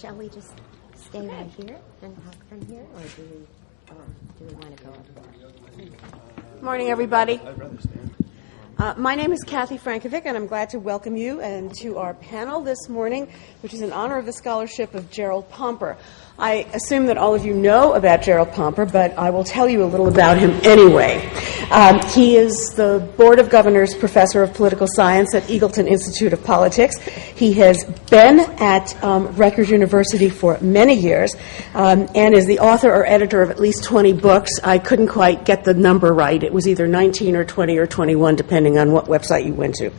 shall we just stay right here and talk from here, or do we want to go up there? Morning, everybody. My name is Kathy Frankovic, and I'm glad to welcome you and to our panel this morning, which is in honor of the scholarship of Gerald Pomper. I assume that all of you know about Gerald Pomper, but I will tell you a little about him anyway. He is the Board of Governors Professor of Political Science at Eagleton Institute of Politics. He has been at Rutgers University for many years and is the author or editor of at least 20 books. I couldn't quite get the number right. It was either 19 or 20 or 21, depending on what website you went to.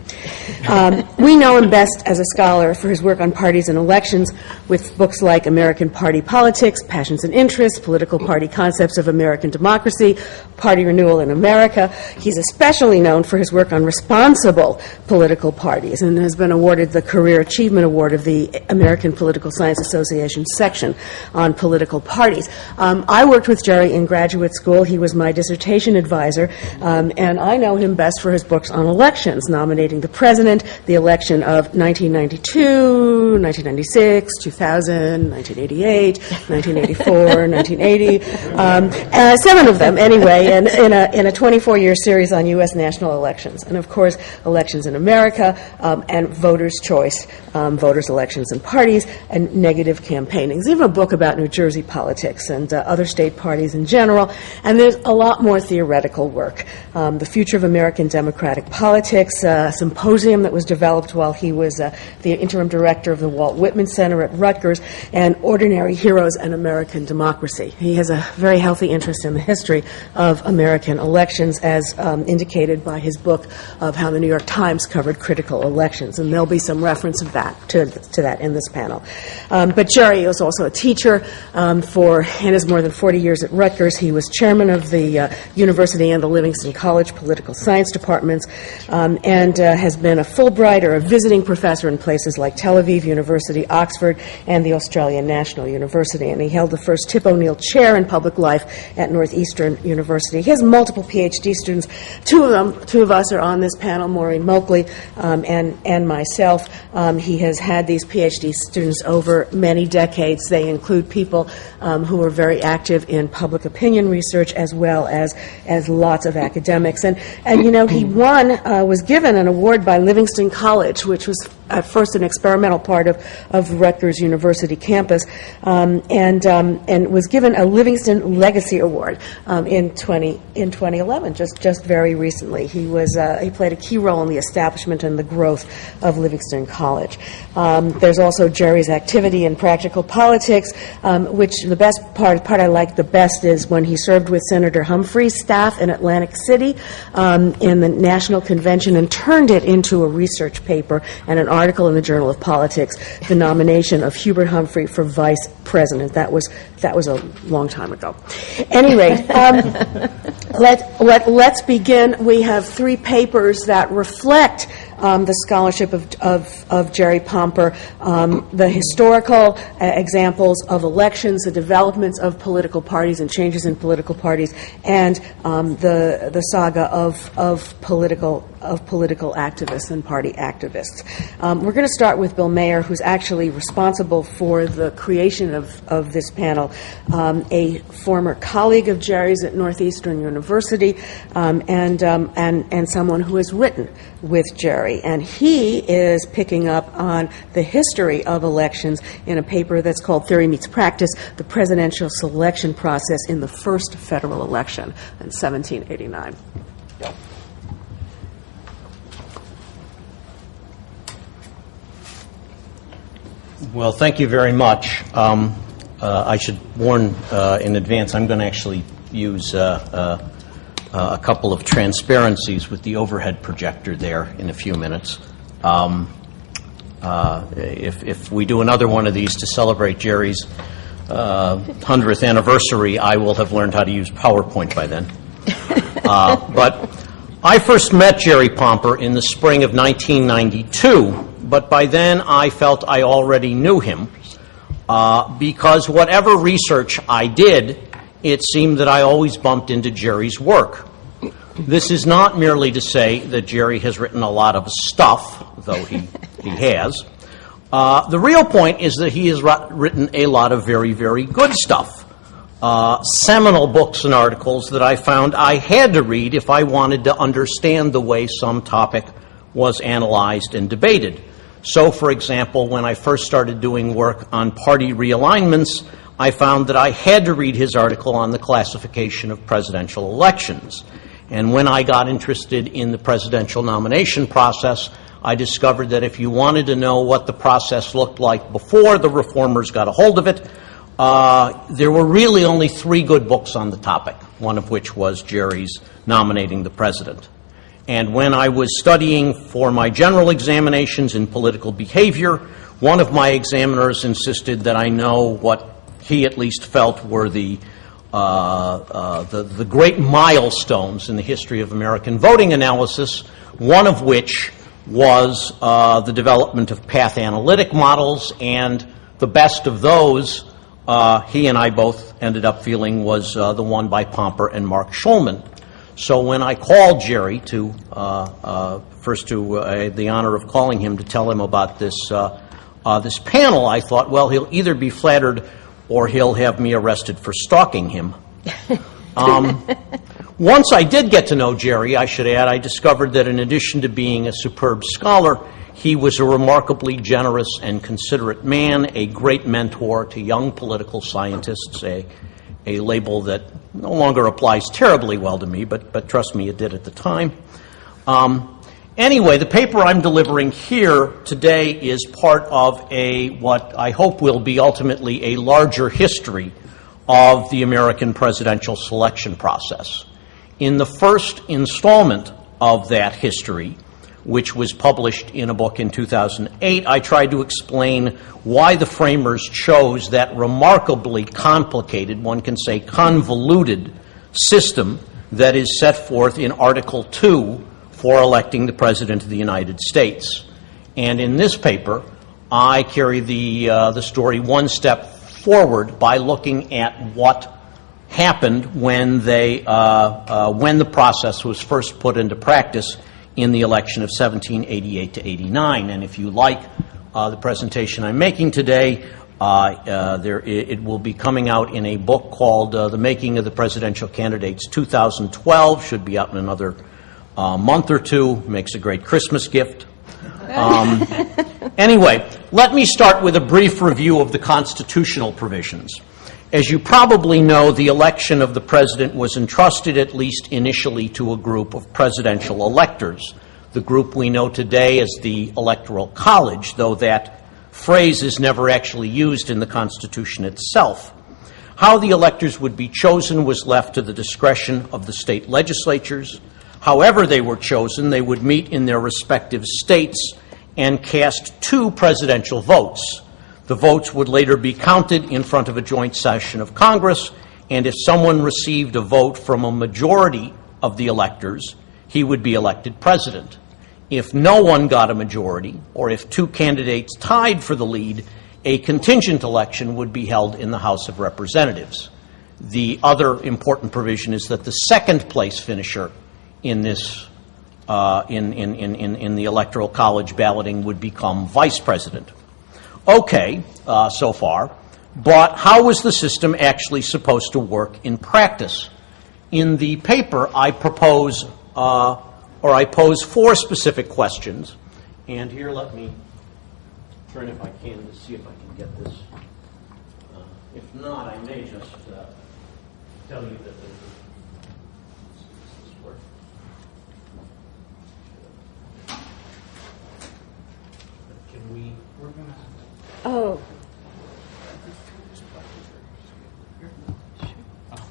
We know him best as a scholar for his work on parties and elections, with books like American Party Politics, Passions and Interests, Political Party Concepts of American Democracy, Party Renewal in America. He's especially known for his work on responsible political parties and has been awarded the Career Achievement Award of the American Political Science Association section on political parties. I worked with Jerry in graduate school. He was my dissertation advisor, and I know him best for his books on elections, nominating the president, the election of 1992, 1996, 2000, 1988, 1984, 1980, 7 of them anyway, and in a 24-year series on U.S. national elections, and of course elections in America and voters' choice, voters' elections and parties, and negative campaigning. There's even a book about New Jersey politics and other state parties in general, and there's a lot more theoretical work. The Future of American Democratic Politics, a symposium that was developed while he was the interim director of the Walt Whitman Center at Rutgers, and Ordinary Heroes and American Democracy. He has a very healthy interest in the history of American elections, as indicated by his book of how the New York Times covered critical elections, and there'll be some reference of that to that in this panel. But Jerry was also a teacher in his more than 40 years at Rutgers. He was chairman of the University and the Livingston College Political Science Departments, and has been a Fulbright or a visiting professor in places like Tel Aviv University, Oxford, and the Australian National University. And he held the first Tip O'Neill Chair in Public Life at Northeastern University. He has multiple PhD students. Two of us are on this panel, Maureen Moakley and myself. He has had these PhD students over many decades. They include people who are very active in public opinion research, as well as lots of academics. And you know, he was given an award by Livingston College, which was at first an experimental part of Rutgers University campus, and was given a Livingston Legacy Award in 2011, just very recently. He played a key role in the establishment and the growth of Livingston College. There's also Jerry's activity in practical politics, which the best part I like the best is when he served with Senator Humphrey's staff in Atlantic City in the National Convention and turned it into a research paper and an article in the Journal of Politics, the nomination of Hubert Humphrey for vice president. That was a long time ago. Anyway, let's begin. We have 3 papers that reflect the scholarship of Jerry Pomper, the historical examples of elections, the developments of political parties and changes in political parties, and the saga of political activists and party activists. We're going to start with Bill Meyer, who's actually responsible for the creation of this panel, a former colleague of Jerry's at Northeastern University, and someone who has written with Jerry. And he is picking up on the history of elections in a paper that's called Theory Meets Practice, the Presidential Selection Process in the First Federal Election in 1789. Well, thank you very much. I should warn in advance, I'm going to actually use a couple of transparencies with the overhead projector there in a few minutes. If we do another one of these to celebrate Jerry's 100th anniversary, I will have learned how to use PowerPoint by then. But I first met Jerry Pomper in the spring of 1992, but by then I felt I already knew him because whatever research I did, it seemed that I always bumped into Jerry's work. This is not merely to say that Jerry has written a lot of stuff, though he has, The real point is that he has written a lot of very, very good stuff. Seminal books and articles that I found I had to read if I wanted to understand the way some topic was analyzed and debated. So, for example, when I first started doing work on party realignments, I found that I had to read his article on the classification of presidential elections. And when I got interested in the presidential nomination process, I discovered that if you wanted to know what the process looked like before the reformers got a hold of it, there were really only 3 good books on the topic, one of which was Jerry's Nominating the President. And when I was studying for my general examinations in political behavior, one of my examiners insisted that I know what he at least felt were the great milestones in the history of American voting analysis, one of which was the development of path analytic models, and the best of those, he and I both ended up feeling, was the one by Pomper and Mark Schulman. So when I called Jerry to, I had the honor of calling him to tell him about this panel, I thought, well, he'll either be flattered or he'll have me arrested for stalking him. Once I did get to know Jerry, I should add, I discovered that in addition to being a superb scholar, he was a remarkably generous and considerate man, a great mentor to young political scientists, a label that no longer applies terribly well to me, but trust me, it did at the time. Anyway, the paper I'm delivering here today is part of what I hope will be ultimately a larger history of the American presidential selection process. In the first installment of that history, which was published in a book in 2008, I tried to explain why the framers chose that remarkably complicated, one can say convoluted, system that is set forth in Article 2 for electing the President of the United States. And in this paper, I carry the story one step forward by looking at what happened when the process was first put into practice in the election of 1788 to 89. And if you like the presentation I'm making today, it will be coming out in a book called The Making of the Presidential Candidates 2012, should be out in another month or two, makes a great Christmas gift. Anyway, let me start with a brief review of the constitutional provisions. As you probably know, the election of the president was entrusted, at least initially, to a group of presidential electors, the group we know today as the Electoral College, though that phrase is never actually used in the Constitution itself. How the electors would be chosen was left to the discretion of the state legislatures. However they were chosen, they would meet in their respective states and cast 2 presidential votes. The votes would later be counted in front of a joint session of Congress, and if someone received a vote from a majority of the electors, he would be elected president. If no one got a majority, or if 2 candidates tied for the lead, a contingent election would be held in the House of Representatives. The other important provision is that the second place finisher in this in the Electoral College balloting would become vice president. Okay, so far, but how was the system actually supposed to work in practice? In the paper, I pose 4 specific questions, and here let me turn if I can to see if I can get this. If not, I may just tell you that Oh.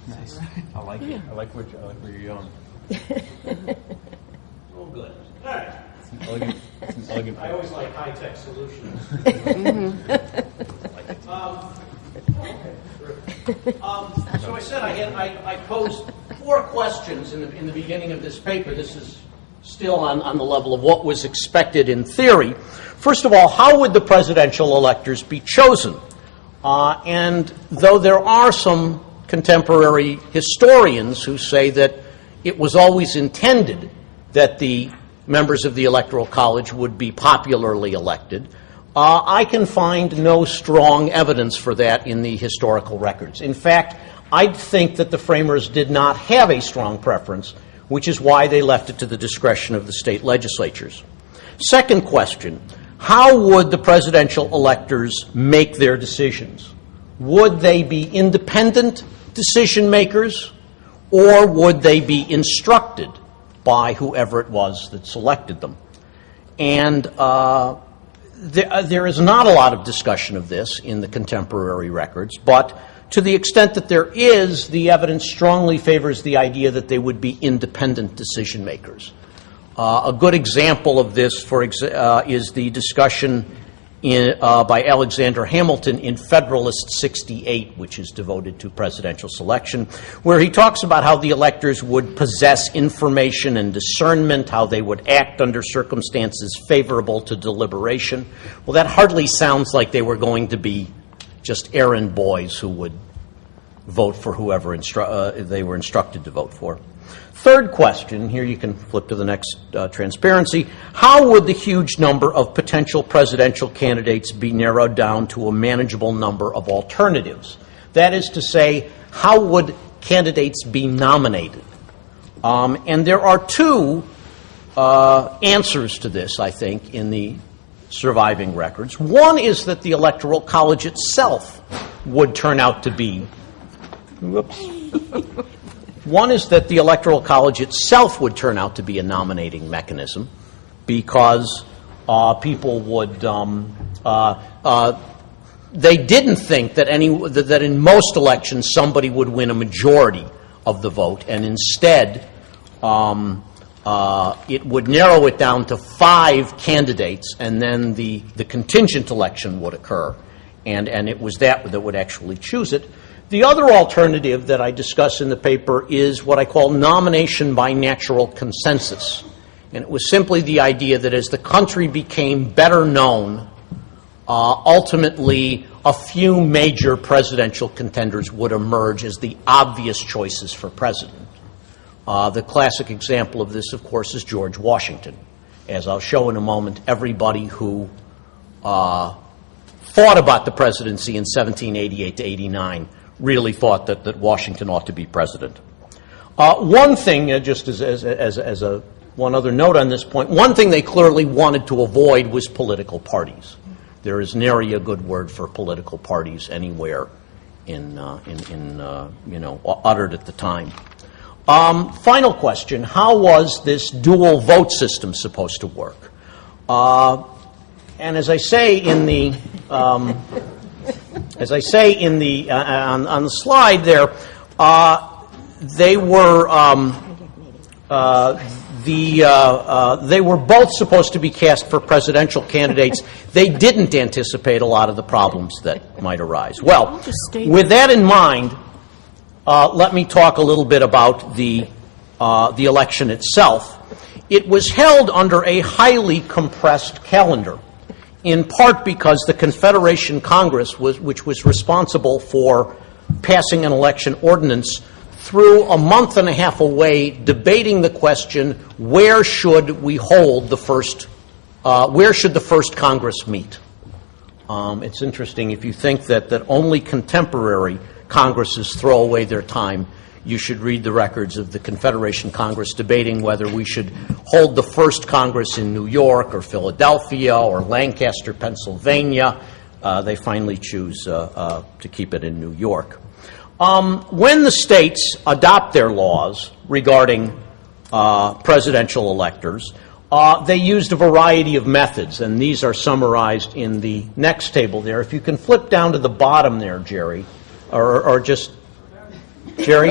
Nice. I like it. I like where you're going. Oh, good. All right. It's an elegant I always like high-tech solutions. So I said I posed 4 questions in the beginning of this paper. This is still on the level of what was expected in theory. First of all, how would the presidential electors be chosen? And though there are some contemporary historians who say that it was always intended that the members of the Electoral College would be popularly elected, I can find no strong evidence for that in the historical records. In fact, I think that the framers did not have a strong preference, which is why they left it to the discretion of the state legislatures. Second question, how would the presidential electors make their decisions? Would they be independent decision makers, or would they be instructed by whoever it was that selected them? And there is not a lot of discussion of this in the contemporary records, but to the extent that there is, the evidence strongly favors the idea that they would be independent decision makers. A good example of this is the discussion by Alexander Hamilton in Federalist 68, which is devoted to presidential selection, where he talks about how the electors would possess information and discernment, how they would act under circumstances favorable to deliberation. Well, that hardly sounds like they were going to be just errand boys who would vote for whoever they were instructed to vote for. Third question, here you can flip to the next transparency. How would the huge number of potential presidential candidates be narrowed down to a manageable number of alternatives? That is to say, how would candidates be nominated? And there are two answers to this, I think, in the surviving records. One is that the Electoral College itself would turn out to be, a nominating mechanism, because people would, they didn't think that in most elections somebody would win a majority of the vote, and instead it would narrow it down to 5 candidates, and then the contingent election would occur, and it was that would actually choose it. The other alternative that I discuss in the paper is what I call nomination by natural consensus. And it was simply the idea that as the country became better known, ultimately a few major presidential contenders would emerge as the obvious choices for president. The classic example of this, of course, is George Washington. As I'll show in a moment, everybody who thought about the presidency in 1788 to 89 really thought that Washington ought to be president. One thing, just as one other note on this point, one thing they clearly wanted to avoid was political parties. There is nary a good word for political parties anywhere uttered at the time. Final question: how was this dual vote system supposed to work? And as I say in the on the slide there, they were both supposed to be cast for presidential candidates. They didn't anticipate a lot of the problems that might arise. Well, with that in mind, let me talk a little bit about the election itself. It was held under a highly compressed calendar, in part because the Confederation Congress, which was responsible for passing an election ordinance, threw a month and a half away debating the question, where should we hold the first, where should the first Congress meet? It's interesting, if you think that only contemporary Congresses throw away their time, you should read the records of the Confederation Congress debating whether we should hold the first Congress in New York or Philadelphia or Lancaster, Pennsylvania. They finally choose to keep it in New York. When the states adopt their laws regarding presidential electors, they used a variety of methods, and these are summarized in the next table there. If you can flip down to the bottom there, Jerry, or just Jerry?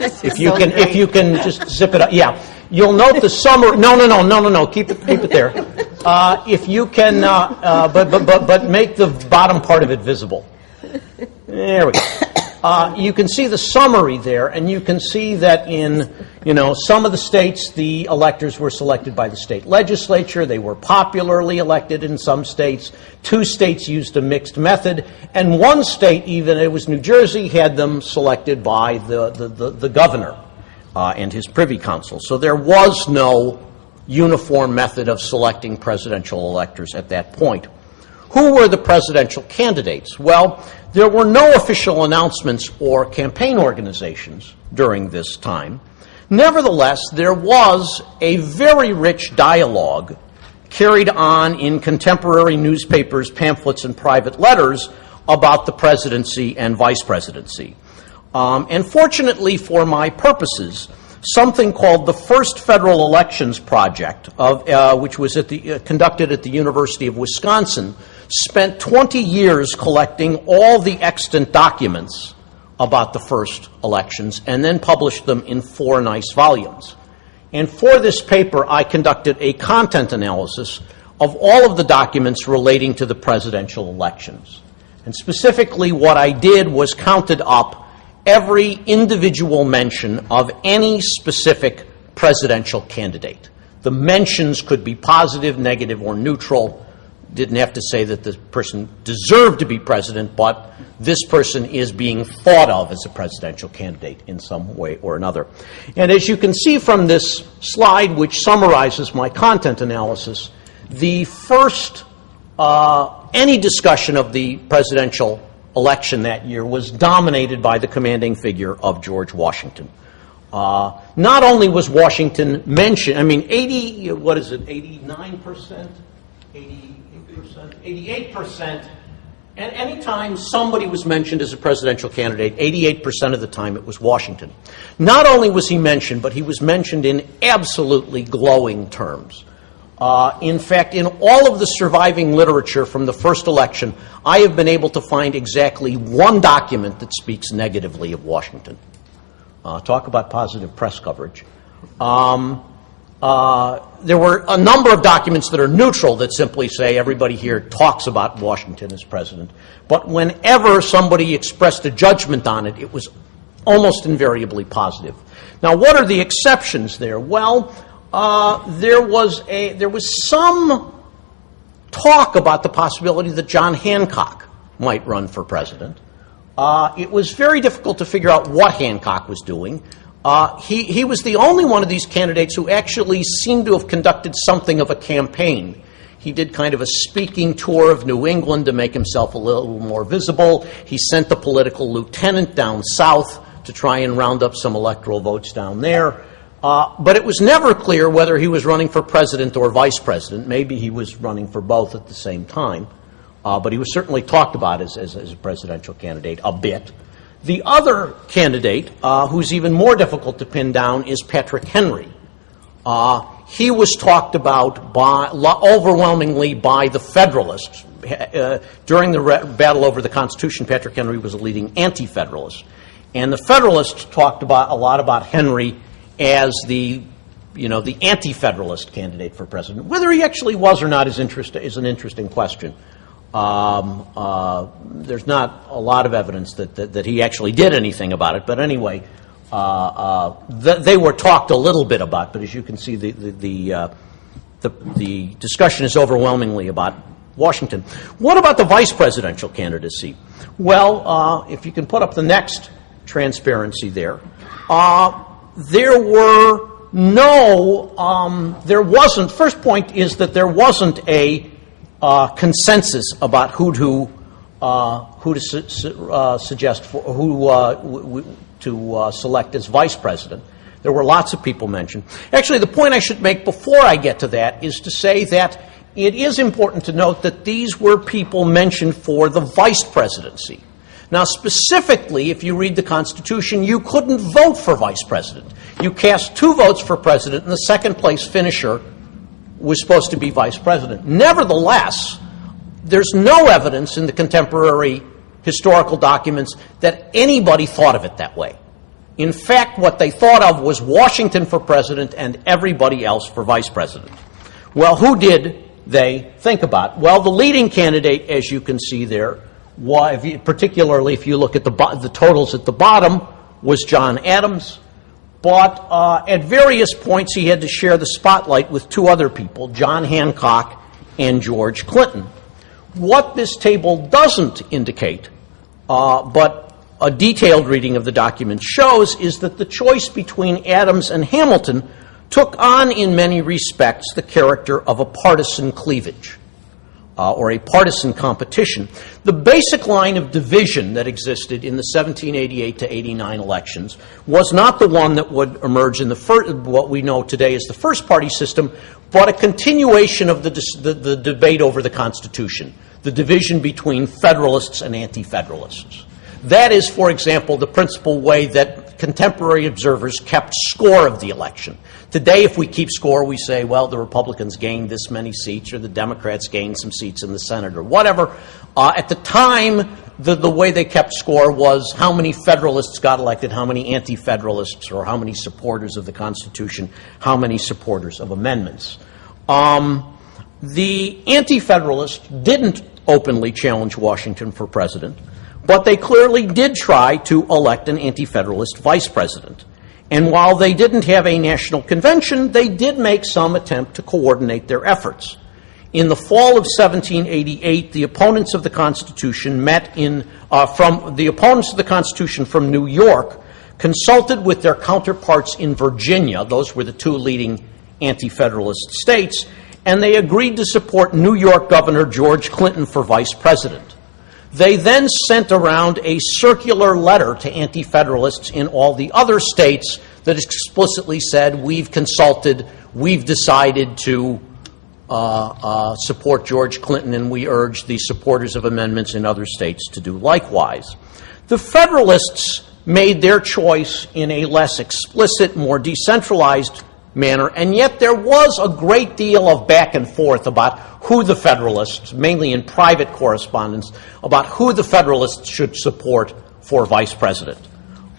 If you can just zip it up. Yeah. You'll note the summary. No. Keep it there. If you can, but make the bottom part of it visible. There we go. You can see the summary there, and you can see that in, some of the states, the electors were selected by the state legislature. They were popularly elected in some states. 2 states used a mixed method, and 1 state, even it was New Jersey, had them selected by the governor and his privy council. So there was no uniform method of selecting presidential electors at that point. Who were the presidential candidates? Well, there were no official announcements or campaign organizations during this time. Nevertheless, there was a very rich dialogue carried on in contemporary newspapers, pamphlets, and private letters about the presidency and vice presidency. And fortunately for my purposes, something called the First Federal Elections Project, which was conducted at the University of Wisconsin, spent 20 years collecting all the extant documents about the first elections and then published them in 4 nice volumes. And for this paper, I conducted a content analysis of all of the documents relating to the presidential elections. And specifically, what I did was counted up every individual mention of any specific presidential candidate. The mentions could be positive, negative, or neutral. Didn't have to say that the person deserved to be president, but this person is being thought of as a presidential candidate in some way or another. And as you can see from this slide, which summarizes my content analysis, the first, any discussion of the presidential election that year was dominated by the commanding figure of George Washington. Not only was Washington mentioned, 89%? 88%, and any time somebody was mentioned as a presidential candidate, 88% of the time it was Washington. Not only was he mentioned, but he was mentioned in absolutely glowing terms. In fact, in all of the surviving literature from the first election, I have been able to find exactly one document that speaks negatively of Washington. Talk about positive press coverage. There were a number of documents that are neutral that simply say everybody here talks about Washington as president. But whenever somebody expressed a judgment on it, it was almost invariably positive. Now, what are the exceptions there? Well, there was some talk about the possibility that John Hancock might run for president. It was very difficult to figure out what Hancock was doing. He was the only one of these candidates who actually seemed to have conducted something of a campaign. He did kind of a speaking tour of New England to make himself a little more visible. He sent the political lieutenant down south to try and round up some electoral votes down there. But it was never clear whether he was running for president or vice president. Maybe he was running for both at the same time. But he was certainly talked about as a presidential candidate a bit. The other candidate, who's even more difficult to pin down, is Patrick Henry. He was talked about overwhelmingly by the Federalists. During the battle over the Constitution, Patrick Henry was a leading anti-Federalist. And the Federalists talked a lot about Henry as the anti-Federalist candidate for president. Whether he actually was or not is an interesting question. There's not a lot of evidence that he actually did anything about it, but anyway, they were talked a little bit about. But as you can see, the discussion is overwhelmingly about Washington. What about the vice presidential candidacy? Well, if you can put up the next transparency there, there wasn't. First point is that there wasn't a consensus about who to select as vice president. There were lots of people mentioned. Actually, the point I should make before I get to that is to say that it is important to note that these were people mentioned for the vice presidency. Now, specifically, if you read the Constitution, you couldn't vote for vice president. You cast 2 votes for president, and the second place finisher was supposed to be vice president. Nevertheless, there's no evidence in the contemporary historical documents that anybody thought of it that way. In fact, what they thought of was Washington for president and everybody else for vice president. Well, who did they think about? Well, the leading candidate, as you can see there, particularly if you look at the totals at the bottom, was John Adams. But at various points, he had to share the spotlight with 2 other people, John Hancock and George Clinton. What this table doesn't indicate, but a detailed reading of the document shows, is that the choice between Adams and Hamilton took on, in many respects, the character of a partisan cleavage or a partisan competition. The basic line of division that existed in the 1788 to 89 elections was not the one that would emerge in what we know today as the first-party system, but a continuation of the debate over the Constitution, the division between Federalists and Anti-Federalists. That is, for example, the principal way that contemporary observers kept score of the election. Today, if we keep score, we say, well, the Republicans gained this many seats, or the Democrats gained some seats in the Senate, or whatever. At the time, the way they kept score was how many Federalists got elected, how many Anti-Federalists, or how many supporters of the Constitution, how many supporters of amendments. The Anti-Federalists didn't openly challenge Washington for president, but they clearly did try to elect an Anti-Federalist vice president. And while they didn't have a national convention, they did make some attempt to coordinate their efforts. In the fall of 1788, the opponents of the Constitution from New York consulted with their counterparts in Virginia. Those were the two leading Anti-Federalist states, and they agreed to support New York Governor George Clinton for vice president. They then sent around a circular letter to Anti-Federalists in all the other states that explicitly said, we've consulted, we've decided to support George Clinton, and we urge the supporters of amendments in other states to do likewise. The Federalists made their choice in a less explicit, more decentralized manner, and yet there was a great deal of back and forth about who the Federalists, mainly in private correspondence, about who the Federalists should support for vice president.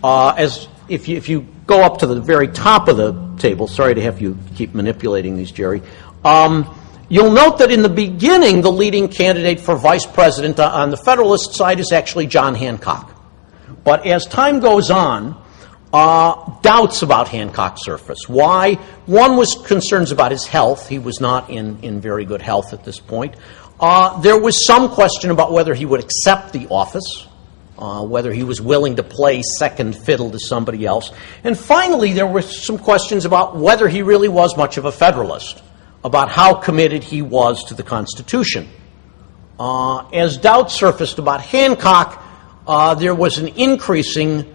If you go up to the very top of the table, sorry to have you keep manipulating these, Jerry, you'll note that in the beginning, the leading candidate for vice president on the Federalist side is actually John Hancock. But as time goes on, doubts about Hancock surface. Why? One was concerns about his health. He was not in very good health at this point. There was some question about whether he would accept the office, whether he was willing to play second fiddle to somebody else. And finally, there were some questions about whether he really was much of a Federalist, about how committed he was to the Constitution. As doubts surfaced about Hancock, there was an increasing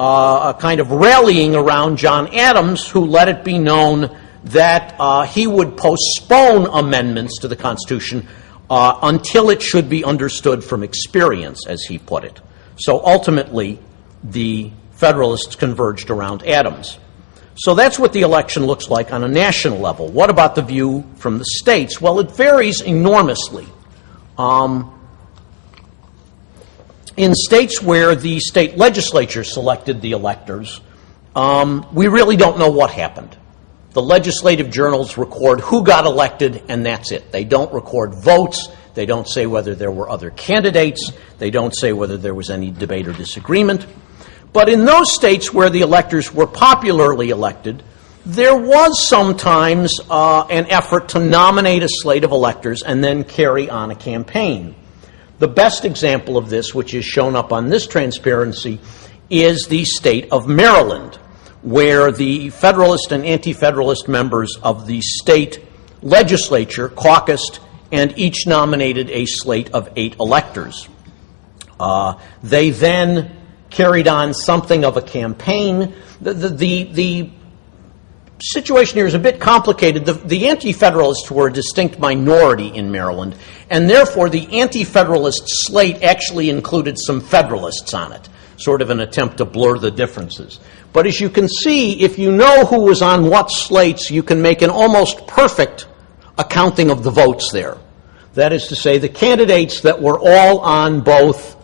a kind of rallying around John Adams, who let it be known that he would postpone amendments to the Constitution until it should be understood from experience, as he put it. So ultimately, the Federalists converged around Adams. So that's what the election looks like on a national level. What about the view from the states? Well, it varies enormously. In states where the state legislature selected the electors, we really don't know what happened. The legislative journals record who got elected, and that's it. They don't record votes. They don't say whether there were other candidates. They don't say whether there was any debate or disagreement. But in those states where the electors were popularly elected, there was sometimes an effort to nominate a slate of electors and then carry on a campaign. The best example of this, which is shown up on this transparency, is the state of Maryland, where the Federalist and Anti-Federalist members of the state legislature caucused and each nominated a slate of 8 electors. They then carried on something of a campaign. The situation here is a bit complicated. The Anti-Federalists were a distinct minority in Maryland, and therefore the Anti-Federalist slate actually included some Federalists on it, sort of an attempt to blur the differences. But as you can see, if you know who was on what slates, you can make an almost perfect accounting of the votes there. That is to say, the candidates that were all on both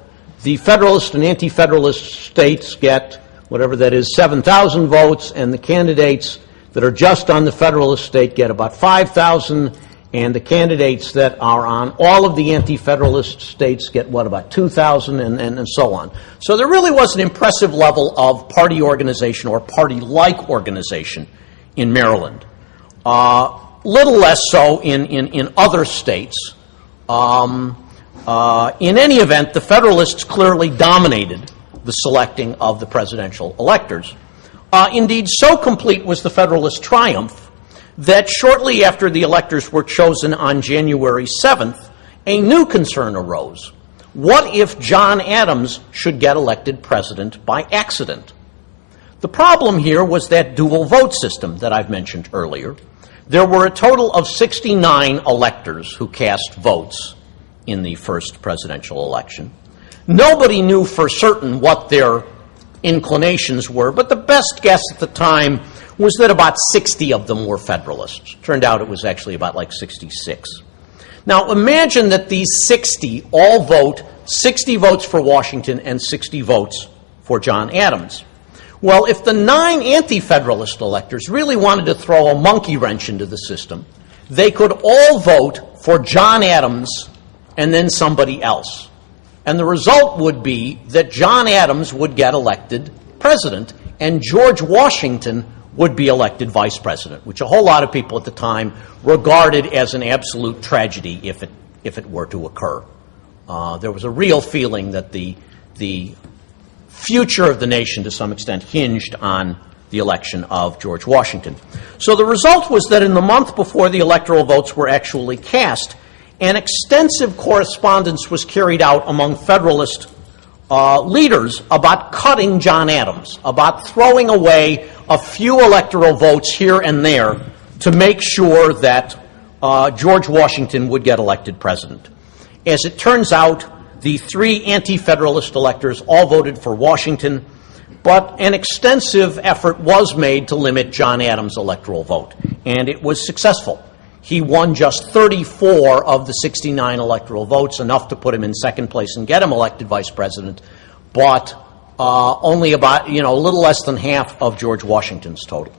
the Federalist and Anti-Federalist states get, whatever that is, 7,000 votes, and the candidates that are just on the Federalist state get about 5,000, and the candidates that are on all of the Anti-Federalist states get, about 2,000, and so on. So there really was an impressive level of party organization or party-like organization in Maryland. Little less so in other states. In any event, the Federalists clearly dominated the selecting of the presidential electors. Indeed, so complete was the Federalist triumph that shortly after the electors were chosen on January 7th, a new concern arose. What if John Adams should get elected president by accident? The problem here was that dual vote system that I've mentioned earlier. There were a total of 69 electors who cast votes in the first presidential election. Nobody knew for certain what their inclinations were, but the best guess at the time was that about 60 of them were Federalists. Turned out it was actually about like 66. Now imagine that these 60 all vote 60 votes for Washington and 60 votes for John Adams. Well, if the 9 anti-Federalist electors really wanted to throw a monkey wrench into the system, they could all vote for John Adams and then somebody else. And the result would be that John Adams would get elected president and George Washington would be elected vice president, which a whole lot of people at the time regarded as an absolute tragedy if it were to occur. There was a real feeling that the future of the nation, to some extent, hinged on the election of George Washington. So the result was that in the month before the electoral votes were actually cast, an extensive correspondence was carried out among Federalist leaders about cutting John Adams, about throwing away a few electoral votes here and there to make sure that George Washington would get elected president. As it turns out, the 3 anti-Federalist electors all voted for Washington, but an extensive effort was made to limit John Adams' electoral vote, and it was successful. He won just 34 of the 69 electoral votes, enough to put him in second place and get him elected vice president, but only about, a little less than half of George Washington's total.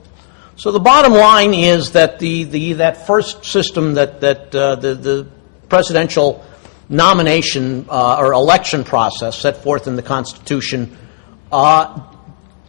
So the bottom line is that that first system, the presidential nomination or election process set forth in the Constitution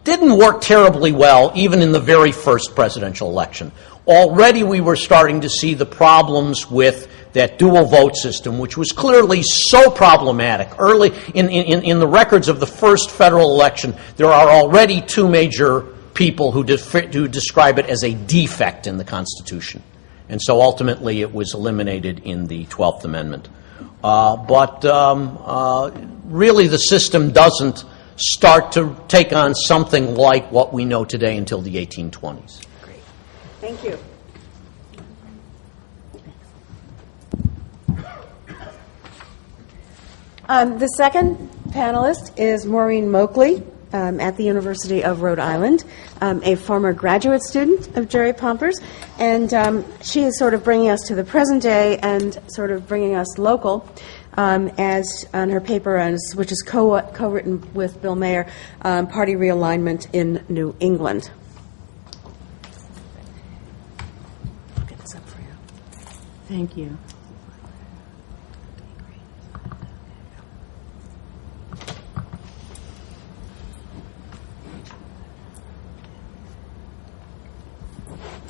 didn't work terribly well, even in the very first presidential election. Already we were starting to see the problems with that dual vote system, which was clearly so problematic. Early in the records of the first federal election, there are already 2 major people who describe it as a defect in the Constitution. And so ultimately it was eliminated in the 12th Amendment. But really the system doesn't start to take on something like what we know today until the 1820s. Great. Thank you. The second panelist is Maureen Moakley at the University of Rhode Island, a former graduate student of Jerry Pomper's, and she is sort of bringing us to the present day and sort of bringing us local, as on her paper, which is co-written with Bill Meyer, Party Realignment in New England. I'll get this up for you. Thank you.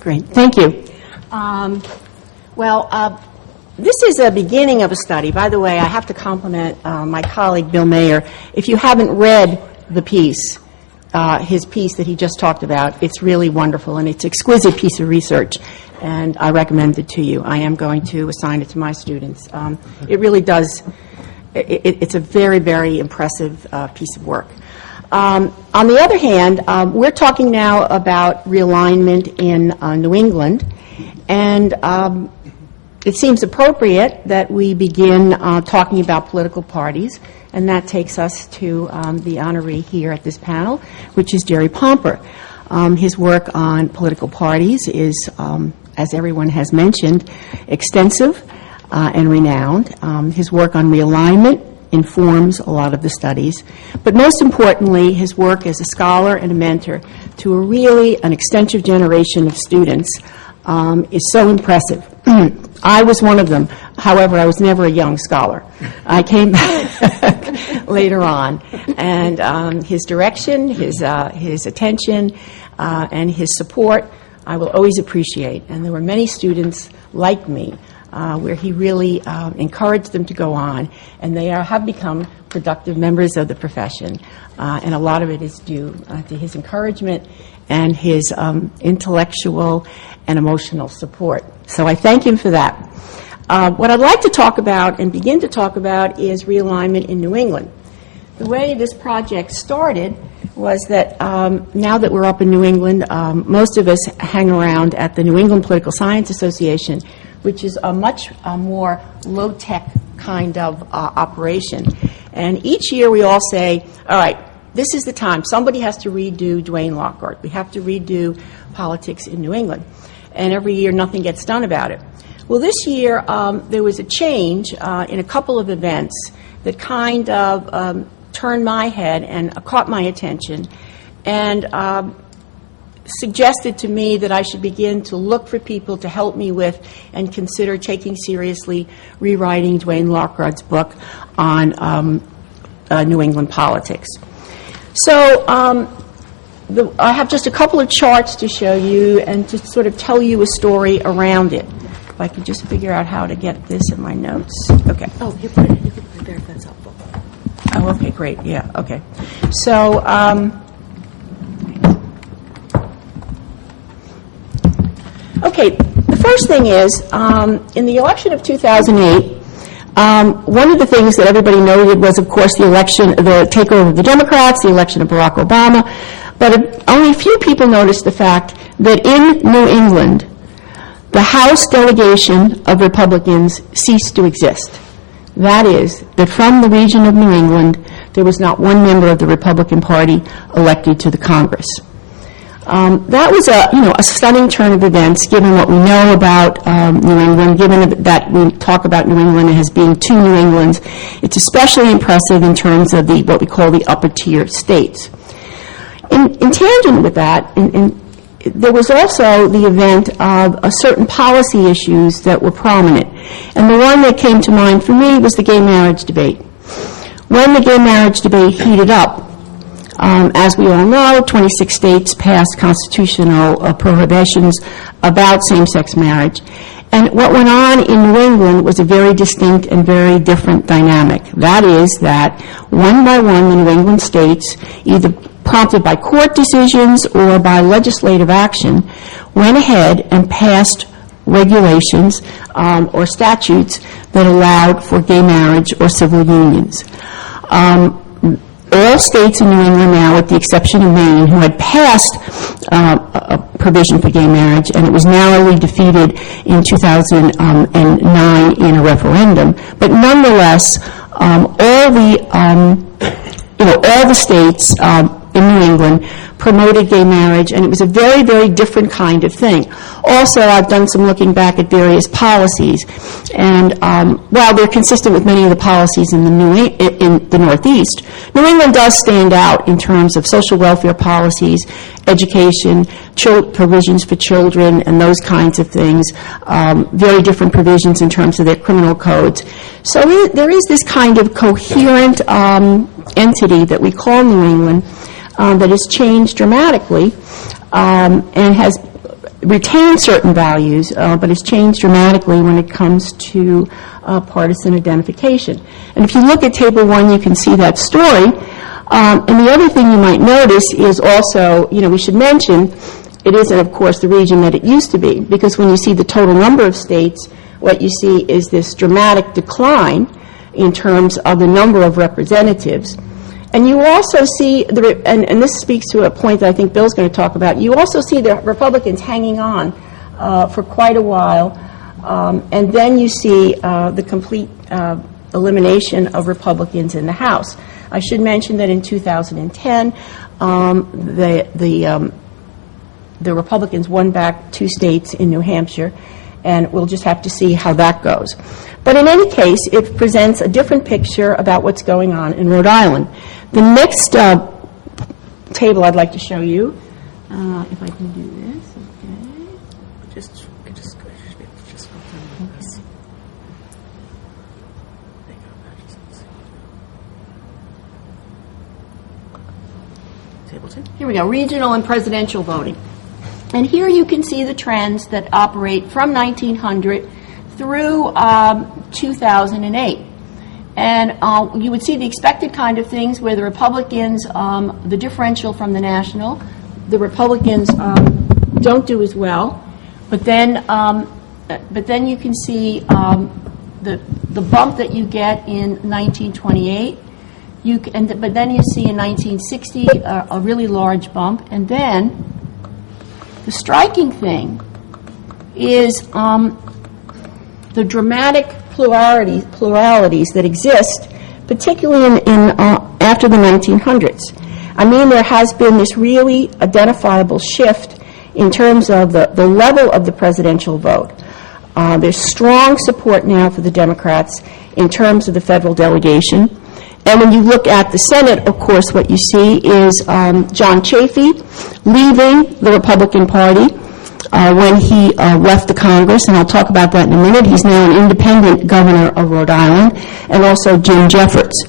Great, thank you. This is a beginning of a study. By the way, I have to compliment my colleague, Bill Meyer. If you haven't read the piece, his piece that he just talked about, it's really wonderful, and it's an exquisite piece of research, and I recommend it to you. I am going to assign it to my students. It really does, it's a very, very impressive piece of work. On the other hand, we're talking now about realignment in New England, and it seems appropriate that we begin talking about political parties, and that takes us to the honoree here at this panel, which is Jerry Pomper. His work on political parties is, as everyone has mentioned, extensive and renowned. His work on realignment informs a lot of the studies, but most importantly, his work as a scholar and a mentor to an extensive generation of students is so impressive. I was one of them. However, I was never a young scholar. I came back later on, and his direction, his attention, and his support, I will always appreciate. And there were many students like me where he really encouraged them to go on, and they have become productive members of the profession. And a lot of it is due to his encouragement and his intellectual and emotional support. So I thank him for that. What I'd like to talk about and begin to talk about is realignment in New England. The way this project started was that now that we're up in New England, most of us hang around at the New England Political Science Association, which is a much more low-tech kind of operation. And each year we all say, all right, this is the time. Somebody has to redo Dwayne Lockhart. We have to redo politics in New England. And every year nothing gets done about it. Well, this year there was a change in a couple of events that kind of turned my head and caught my attention and suggested to me that I should begin to look for people to help me with and consider taking seriously rewriting Dwayne Lockhart's book on New England politics. So I have just a couple of charts to show you and to sort of tell you a story around it. If I could just figure out how to get this in my notes. Okay. Oh, you put it there if that's helpful. Oh, okay, great. Yeah, okay. So, okay, the first thing is, in the election of 2008, one of the things that everybody noted was, of course, the takeover of the Democrats, the election of Barack Obama, but only a few people noticed the fact that in New England, the House delegation of Republicans ceased to exist. That is, that from the region of New England, there was not one member of the Republican Party elected to the Congress. That was a stunning turn of events, given what we know about New England, given that we talk about New England as being two New Englands. It's especially impressive in terms of what we call the upper tier states. In tangent with that, there was also the event of certain policy issues that were prominent. And the one that came to mind for me was the gay marriage debate. When the gay marriage debate heated up, as we all know, 26 states passed constitutional prohibitions about same-sex marriage. And what went on in New England was a very distinct and very different dynamic. That is that one by one, the New England states, either prompted by court decisions or by legislative action, went ahead and passed regulations or statutes that allowed for gay marriage or civil unions. All states in New England now, with the exception of Maine, who had passed a provision for gay marriage, and it was narrowly defeated in 2009 in a referendum, but nonetheless, all the states in New England promoted gay marriage, and it was a very, very different kind of thing. Also, I've done some looking back at various policies, and while they're consistent with many of the policies in the Northeast, New England does stand out in terms of social welfare policies, education, provisions for children, and those kinds of things, very different provisions in terms of their criminal codes. So there is this kind of coherent entity that we call New England that has changed dramatically and has retained certain values, but has changed dramatically when it comes to partisan identification. And if you look at Table 1, you can see that story. And the other thing you might notice is also, we should mention, it isn't, of course, the region that it used to be, because when you see the total number of states, what you see is this dramatic decline in terms of the number of representatives. And you also see, and this speaks to a point that I think Bill's going to talk about, you also see the Republicans hanging on for quite a while, and then you see the complete elimination of Republicans in the House. I should mention that in 2010, the Republicans won back 2 states in New Hampshire, and we'll just have to see how that goes. But in any case, it presents a different picture about what's going on in Rhode Island. The next table I'd like to show you, if I can do this, okay. Just Here we go, regional and presidential voting. And here you can see the trends that operate from 1900 through 2008. And you would see the expected kind of things where the Republicans, the differential from the national, the Republicans don't do as well. But then you can see the bump that you get in 1928. But then you see in 1960 a really large bump, and then the striking thing is the dramatic pluralities that exist, particularly in after the 1900s. I mean, there has been this really identifiable shift in terms of the level of the presidential vote. There's strong support now for the Democrats in terms of the federal delegation. And when you look at the Senate, of course, what you see is John Chafee leaving the Republican Party when he left the Congress, and I'll talk about that in a minute. He's now an independent governor of Rhode Island, and also Jim Jeffords.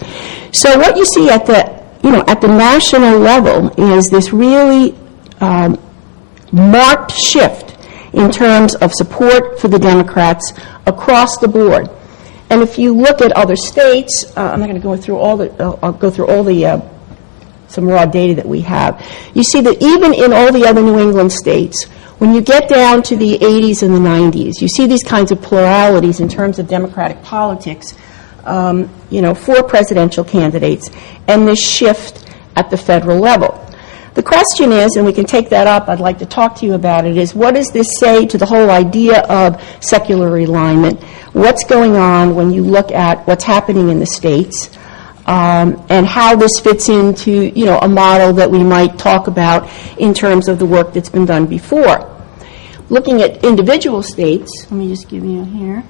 So what you see at the national level is this really marked shift in terms of support for the Democrats across the board. And if you look at other states, I'm not going to go through I'll go through all the some raw data that we have. You see that even in all the other New England states, when you get down to the 80s and the 90s, you see these kinds of pluralities in terms of Democratic politics, for presidential candidates, and this shift at the federal level. The question is, and we can take that up, I'd like to talk to you about it, is what does this say to the whole idea of secular realignment? What's going on when you look at what's happening in the states, and how this fits into, a model that we might talk about in terms of the work that's been done before. Looking at individual states, let me just give you here.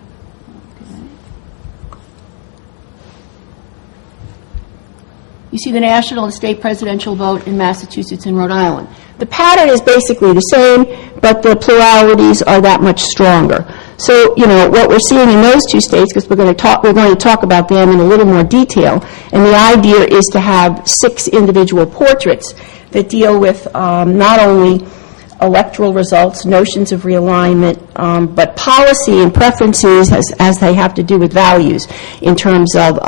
You see the national and state presidential vote in Massachusetts and Rhode Island. The pattern is basically the same, but the pluralities are that much stronger. So, what we're seeing in those two states, because we're going to talk about them in a little more detail, and the idea is to have 6 individual portraits that deal with not only electoral results, notions of realignment, but policy and preferences as they have to do with values in terms of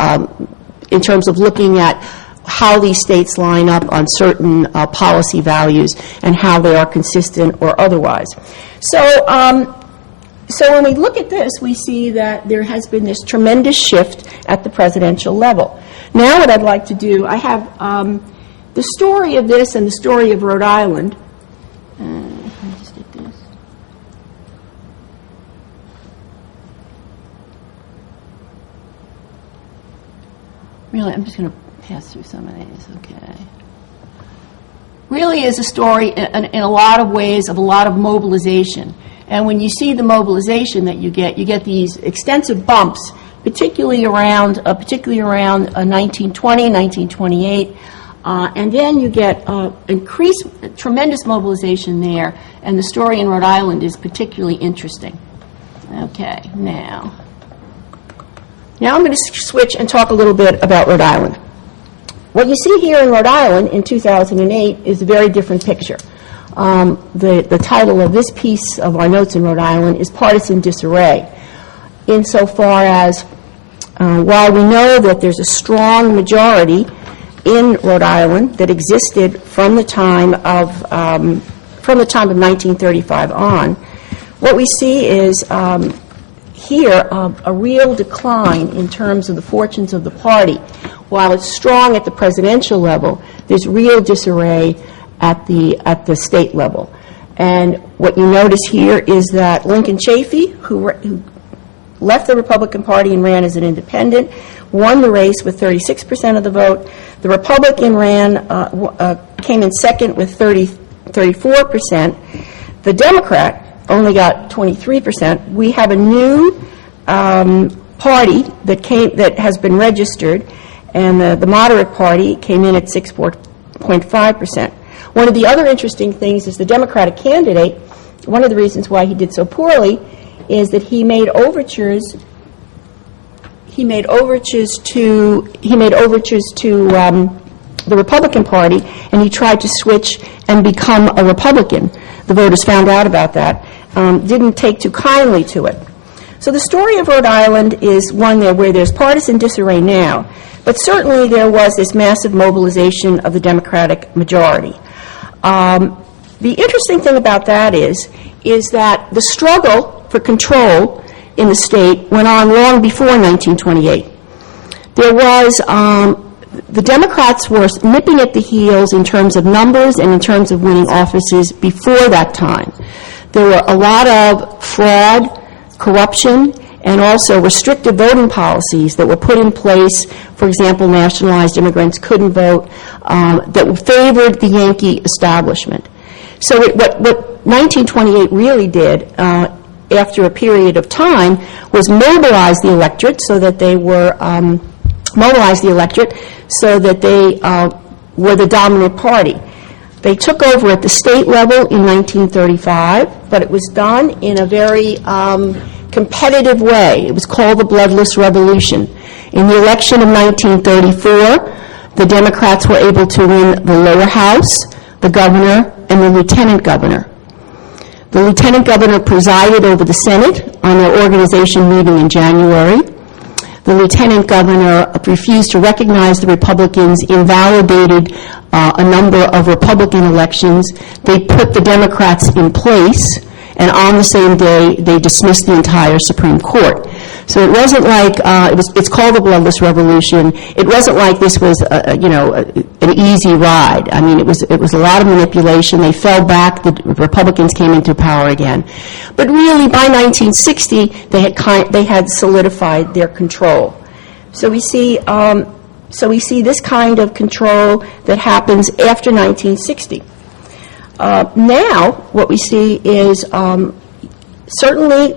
looking at how these states line up on certain policy values and how they are consistent or otherwise. So when we look at this, we see that there has been this tremendous shift at the presidential level. Now what I'd like to do, I have the story of this and the story of Rhode Island. Let me just get this. Really, I'm just going to pass through some of these, okay. Really is a story in a lot of ways of a lot of mobilization. And when you see the mobilization that you get these extensive bumps, particularly around 1920, 1928, and then you get increased, tremendous mobilization there, and the story in Rhode Island is particularly interesting. Okay, now I'm going to switch and talk a little bit about Rhode Island. What you see here in Rhode Island in 2008 is a very different picture. The title of this piece of our notes in Rhode Island is Partisan Disarray, insofar as while we know that there's a strong majority in Rhode Island that existed from the time of 1935 on, what we see is here a real decline in terms of the fortunes of the party. While it's strong at the presidential level, there's real disarray at the state level. And what you notice here is that Lincoln Chafee, who left the Republican Party and ran as an independent, won the race with 36% of the vote. The Republican came in second with 34%. The Democrat only got 23%. We have a new party that has been registered, and the moderate party came in at 6.5%. One of the other interesting things is the Democratic candidate, one of the reasons why he did so poorly is that he made overtures to the Republican Party, and he tried to switch and become a Republican. The voters found out about that, didn't take too kindly to it. So the story of Rhode Island is one there where there's partisan disarray now, but certainly there was this massive mobilization of the Democratic majority. The interesting thing about that is that the struggle for control in the state went on long before 1928. There was, the Democrats were nipping at the heels in terms of numbers and in terms of winning offices before that time. There were a lot of fraud, corruption, and also restrictive voting policies that were put in place. For example, nationalized immigrants couldn't vote, that favored the Yankee establishment. So what 1928 really did, after a period of time, was mobilize the electorate so that they were were the dominant party. They took over at the state level in 1935, but it was done in a very competitive way. It was called the Bloodless Revolution. In the election of 1934, the Democrats were able to win the lower house, the governor, and the lieutenant governor. The lieutenant governor presided over the Senate on their organization meeting in January. The lieutenant governor refused to recognize the Republicans, invalidated a number of Republican elections. They put the Democrats in place, and on the same day, they dismissed the entire Supreme Court. So it wasn't like, it's called the Bloodless Revolution. It wasn't like this was, an easy ride. I mean, it was a lot of manipulation. They fell back. The Republicans came into power again. But really, by 1960, they had solidified their control. So we see this kind of control that happens after 1960. Now, what we see is certainly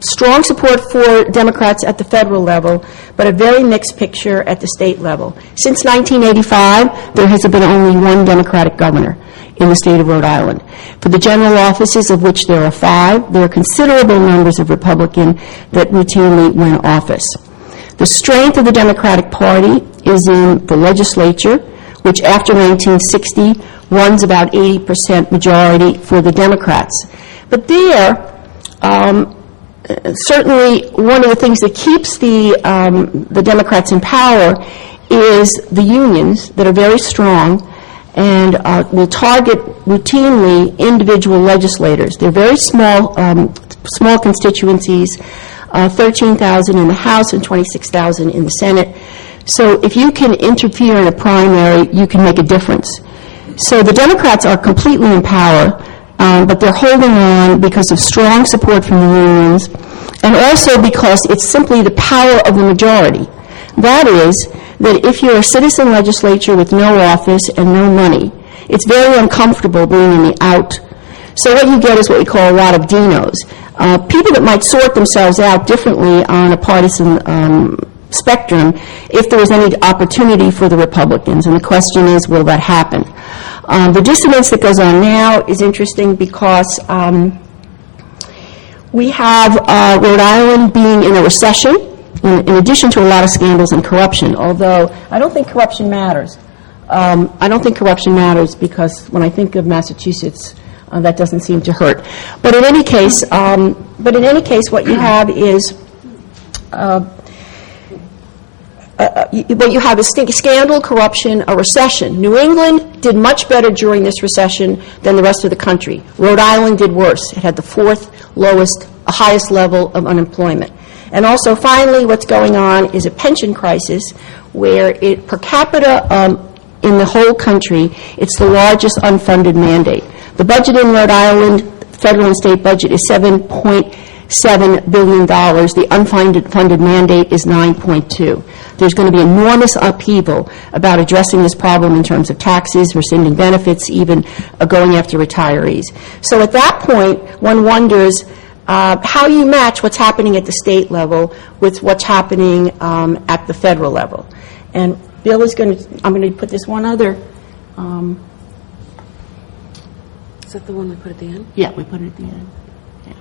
strong support for Democrats at the federal level, but a very mixed picture at the state level. Since 1985, there has been only one Democratic governor in the state of Rhode Island. For the general offices, of which there are 5, there are considerable numbers of Republican that routinely win office. The strength of the Democratic Party is in the legislature, which after 1960 runs about 80% majority for the Democrats. But there, certainly one of the things that keeps the Democrats in power is the unions that are very strong and will target routinely individual legislators. They're very small constituencies, 13,000 in the House and 26,000 in the Senate. So if you can interfere in a primary, you can make a difference. So the Democrats are completely in power, but they're holding on because of strong support from the unions, and also because it's simply the power of the majority. That is, that if you're a citizen legislature with no office and no money, it's very uncomfortable being in the out. So what you get is what we call a lot of dinos. People that might sort themselves out differently on a partisan spectrum if there was any opportunity for the Republicans. And the question is, will that happen? The dissonance that goes on now is interesting because we have Rhode Island being in a recession, in addition to a lot of scandals and corruption, although I don't think corruption matters. I don't think corruption matters because when I think of Massachusetts, that doesn't seem to hurt. But in any case, what you have is what you have is scandal, corruption, a recession. New England did much better during this recession than the rest of the country. Rhode Island did worse. It had the 4th highest level of unemployment. And also, finally, what's going on is a pension crisis where per capita in the whole country, it's the largest unfunded mandate. The budget in Rhode Island, federal and state budget, is $7.7 billion. The unfunded mandate is $9.2. There's going to be enormous upheaval about addressing this problem in terms of taxes, rescinding benefits, even going after retirees. So at that point, one wonders how you match what's happening at the state level with what's happening at the federal level. And Bill is going to, I'm going to put this one other. Is that the one we put at the end? Yeah, we put it at the end. Yeah.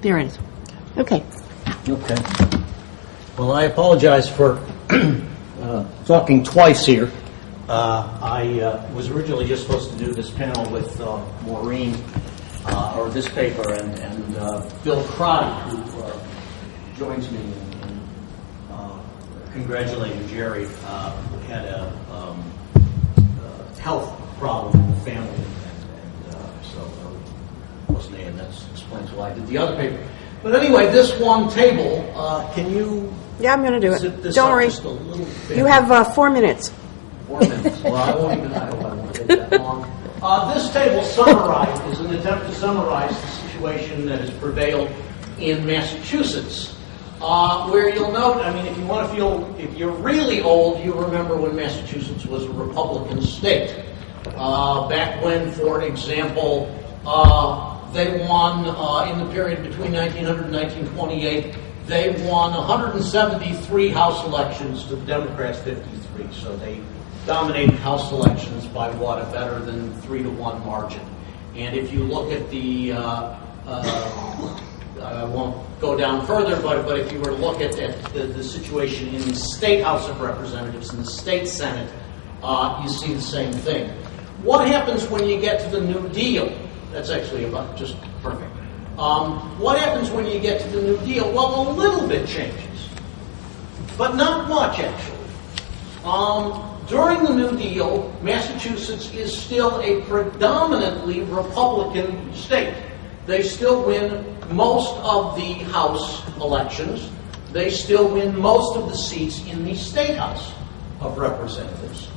There it is. Okay. Okay. Well, I apologize for talking twice here. I was originally just supposed to do this panel with Maureen or this paper, and Bill Crotty, who joins me in congratulating Jerry, had a health problem in the family, and so wasn't there, and that explains why I did the other paper. But anyway, this one table, can you? Yeah, I'm going to do zip it. this Don't up worry. just a little bit? You have 4 minutes. 4 minutes. Well, I won't even. I hope I won't take that long. This table is an attempt to summarize the situation that has prevailed in Massachusetts. Where you'll note, I mean, if you want to feel, if you're really old, you remember when Massachusetts was a Republican state. Back when, for example, they won, in the period between 1900 and 1928, they won 173 House elections to the Democrats' 53. So they dominated House elections by what, a better than 3-to-1 margin. And if you look at the, I won't go down further, but if you were to look at the situation in the State House of Representatives and the State Senate, you see the same thing. What happens when you get to the New Deal? That's actually about just perfect. What happens when you get to the New Deal? Well, a little bit changes, but not much, actually. During the New Deal, Massachusetts is still a predominantly Republican state. They still win most of the House elections. They still win most of the seats in the State House of Representatives.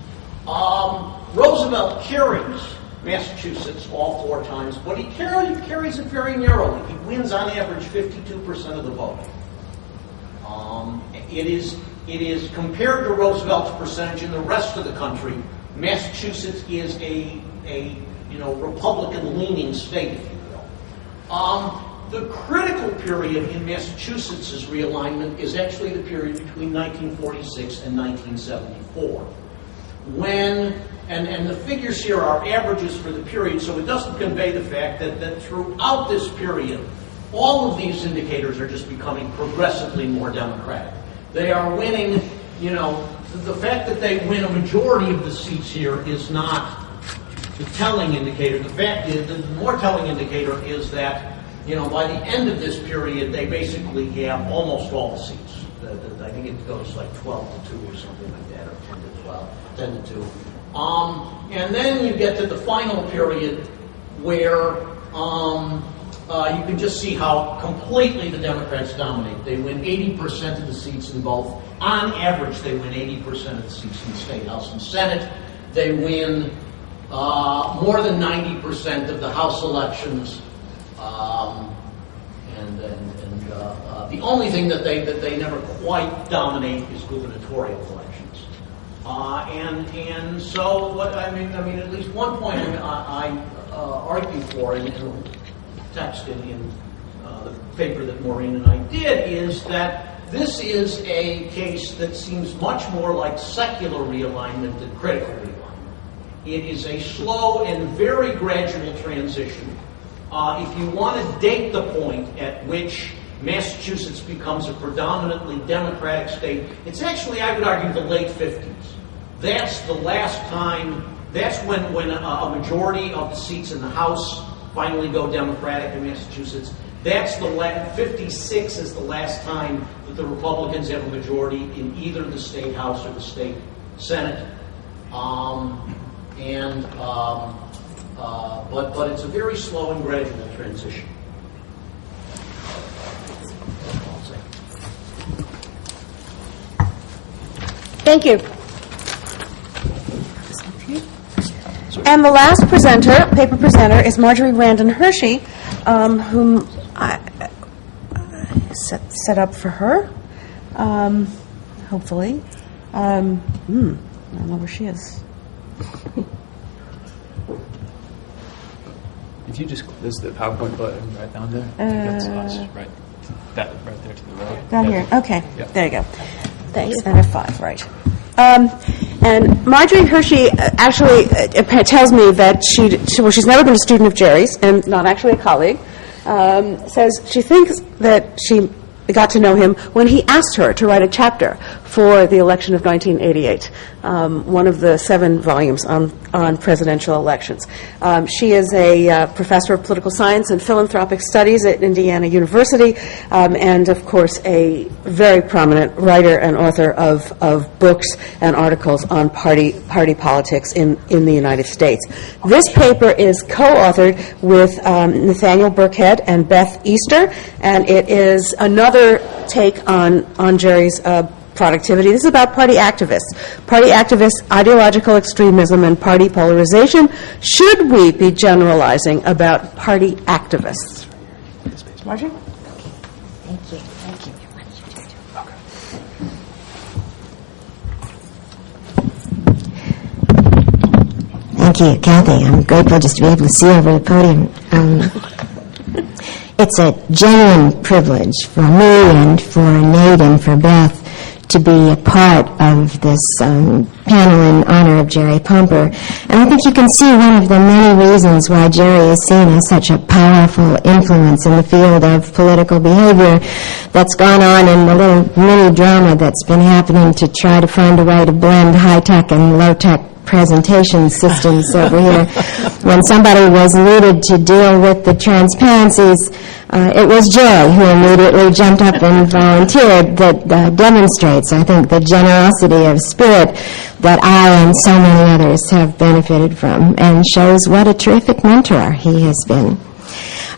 Roosevelt carries Massachusetts all 4 times, but he carries it very narrowly. He wins on average 52% of the vote. It is compared to Roosevelt's percentage in the rest of the country, Massachusetts is a Republican-leaning state, if you will. The critical period in Massachusetts' realignment is actually the period between 1946 and 1974. When, and the figures here are averages for the period, so it doesn't convey the fact that throughout this period, all of these indicators are just becoming progressively more democratic. They are winning, the fact that they win a majority of the seats here is not the telling indicator. The fact is, the more telling indicator is that, by the end of this period, they basically have almost all the seats. I think it goes like 12-2 or something like that, or 10-2. And then you get to the final period where you can just see how completely the Democrats dominate. They win 80% of the seats in both. On average, they win 80% of the seats in the State House and Senate. They win more than 90% of the House elections. The only thing that they never quite dominate is gubernatorial elections. And so what I mean, at least one point I argue for in the text in the paper that Maureen and I did is that this is a case that seems much more like secular realignment than critical realignment. It is a slow and very gradual transition. If you want to date the point at which Massachusetts becomes a predominantly Democratic state, it's actually, I would argue, the late 50s. That's the last time, that's when a majority of the seats in the House finally go Democratic in Massachusetts. That's 56 is the last time that the Republicans have a majority in either the State House or the State Senate. But it's a very slow and gradual transition. Thank you. And the last paper presenter, is Marjorie Randon Hershey, whom I set up for her, hopefully. I don't know where she is. If you just, there's the PowerPoint button right down there. That's us, right? That right there to the right. Down here. Okay. Yeah. There you go. Thanks. And F5, right. And Marjorie Hershey actually tells me that she's never been a student of Jerry's and not actually a colleague. Says she thinks that she got to know him when he asked her to write a chapter for the election of 1988. one of the 7 volumes on presidential elections. She is a professor of political science and philanthropic studies at Indiana University, and of course a very prominent writer and author of books and articles on party politics in the United States. This paper is co-authored with Nathaniel Birkhead and Beth Easter, and it is another take on Jerry's productivity. This is about party activists. Party activists, ideological extremism, and party polarization. Should we be generalizing about party activists? Marjorie? Thank you. Thank you. Thank you, Kathy. I'm grateful just to be able to see over the podium. It's a genuine privilege for me and for Nate and for Beth to be a part of this panel in honor of Jerry Pomper. And I think you can see one of the many reasons why Jerry is seen as such a powerful influence in the field of political behavior that's gone on in the little mini drama that's been happening to try to find a way to blend high-tech and low-tech presentation systems over here. When somebody was needed to deal with the transparencies, it was Jerry who immediately jumped up and volunteered. That demonstrates, I think, the generosity of spirit that I and so many others have benefited from, and shows what a terrific mentor he has been.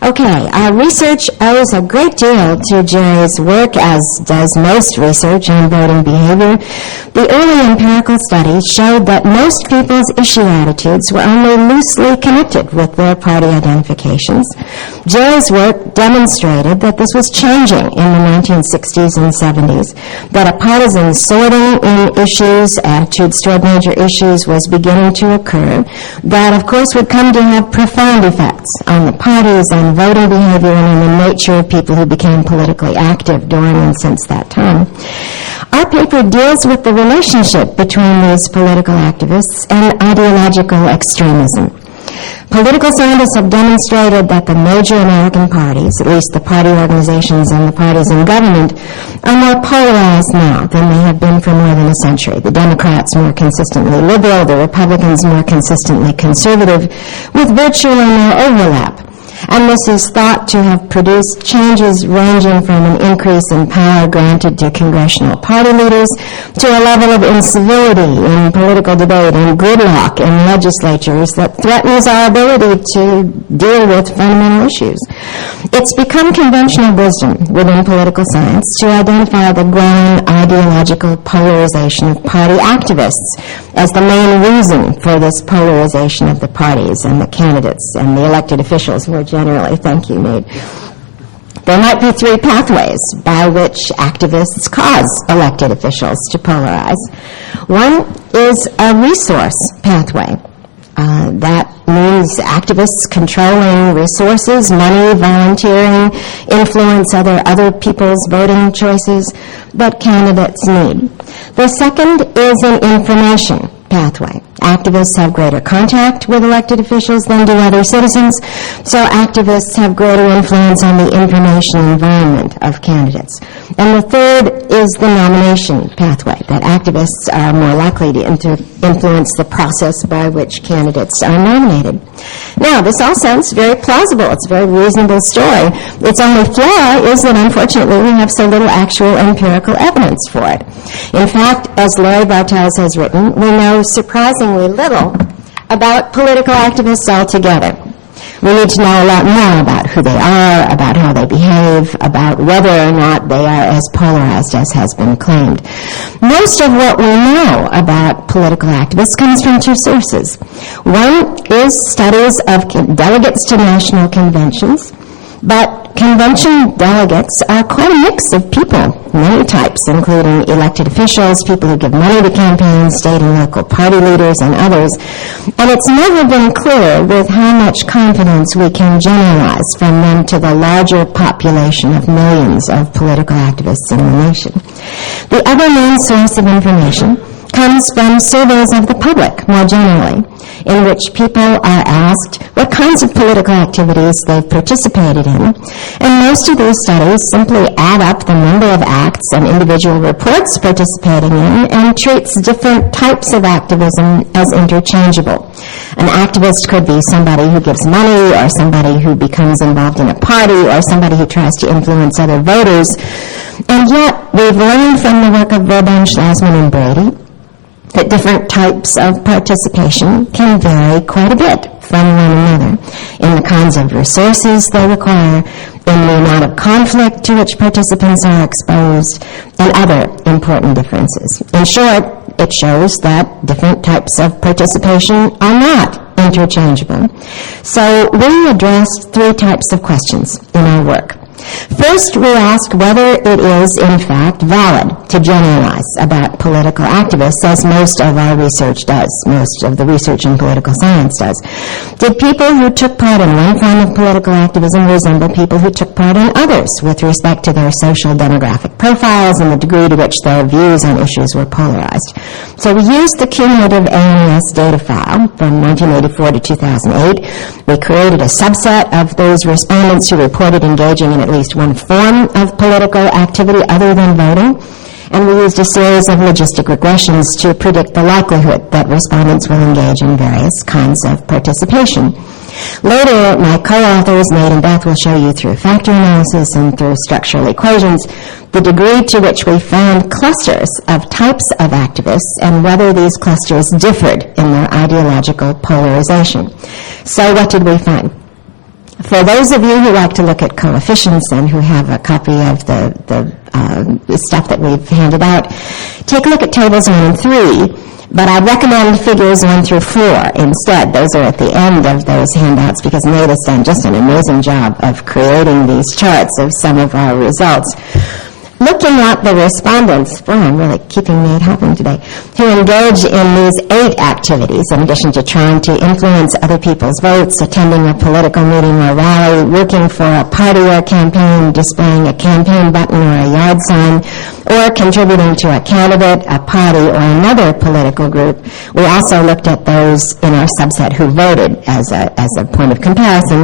Okay, research owes a great deal to Jerry's work, as does most research on voting behavior. The early empirical studies showed that most people's issue attitudes were only loosely connected with their party identifications. Jerry's work demonstrated that this was changing in the 1960s and 70s, that a partisan sorting in issues, attitudes toward major issues, was beginning to occur, that of course would come to have profound effects on the parties, on voting behavior, and on the nature of people who became politically active during and since that time. Our paper deals with the relationship between these political activists and ideological extremism. Political scientists have demonstrated that the major American parties, at least the party organizations and the parties in government, are more polarized now than they have been for more than a century. The Democrats more consistently liberal, the Republicans more consistently conservative, with virtually no overlap. And this is thought to have produced changes ranging from an increase in power granted to congressional party leaders to a level of incivility in political debate and gridlock in legislatures that threatens our ability to deal with fundamental issues. It's become conventional wisdom within political science to identify the growing ideological polarization of party activists as the main reason for this polarization of the parties and the candidates and the elected officials more generally. Thank you, Nate. There might be 3 pathways by which activists cause elected officials to polarize. One is a resource pathway. That means activists controlling resources, money, volunteering, influence other people's voting choices that candidates need. The second is an information pathway. Activists have greater contact with elected officials than do other citizens, so activists have greater influence on the information environment of candidates. And the third is the nomination pathway, that activists are more likely to influence the process by which candidates are nominated. Now, this all sounds very plausible. It's a very reasonable story. Its only flaw is that, unfortunately, we have so little actual empirical evidence for it. In fact, as Larry Bartels has written, we know surprisingly little about political activists altogether. We need to know a lot more about who they are, about how they behave, about whether or not they are as polarized as has been claimed. Most of what we know about political activists comes from 2 sources. One is studies of delegates to national conventions, but convention delegates are quite a mix of people, many types, including elected officials, people who give money to campaigns, state and local party leaders, and others. And it's never been clear with how much confidence we can generalize from them to the larger population of millions of political activists in the nation. The other main source of information comes from surveys of the public more generally, in which people are asked what kinds of political activities they've participated in. And most of these studies simply add up the number of acts an individual reports participating in and treats different types of activism as interchangeable. An activist could be somebody who gives money, or somebody who becomes involved in a party, or somebody who tries to influence other voters. And yet, we've learned from the work of Verban, Schlasman, and Brady that different types of participation can vary quite a bit from one another in the kinds of resources they require, in the amount of conflict to which participants are exposed, and other important differences. In short, it shows that different types of participation are not interchangeable. So we addressed 3 types of questions in our work. First, we asked whether it is, in fact, valid to generalize about political activists, as most of our research does, most of the research in political science does. Did people who took part in one form of political activism resemble people who took part in others with respect to their social demographic profiles and the degree to which their views on issues were polarized? So we used the cumulative ANS data file from 1984 to 2008. We created a subset of those respondents who reported engaging in at least one form of political activity other than voting, and we used a series of logistic regressions to predict the likelihood that respondents will engage in various kinds of participation. Later, my co-authors, Nate and Beth, will show you through factor analysis and through structural equations the degree to which we found clusters of types of activists and whether these clusters differed in their ideological polarization. So what did we find? For those of you who like to look at coefficients and who have a copy of the stuff that we've handed out, take a look at tables 1 and 3, but I'd recommend figures 1 through 4 instead. Those are at the end of those handouts because Nate has done just an amazing job of creating these charts of some of our results. Looking at the respondents, boy, I'm really keeping Nate happy today, who engage in these 8 activities, in addition to trying to influence other people's votes, attending a political meeting or rally, working for a party or campaign, displaying a campaign button or a yard sign, or contributing to a candidate, a party, or another political group. We also looked at those in our subset who voted as a point of comparison.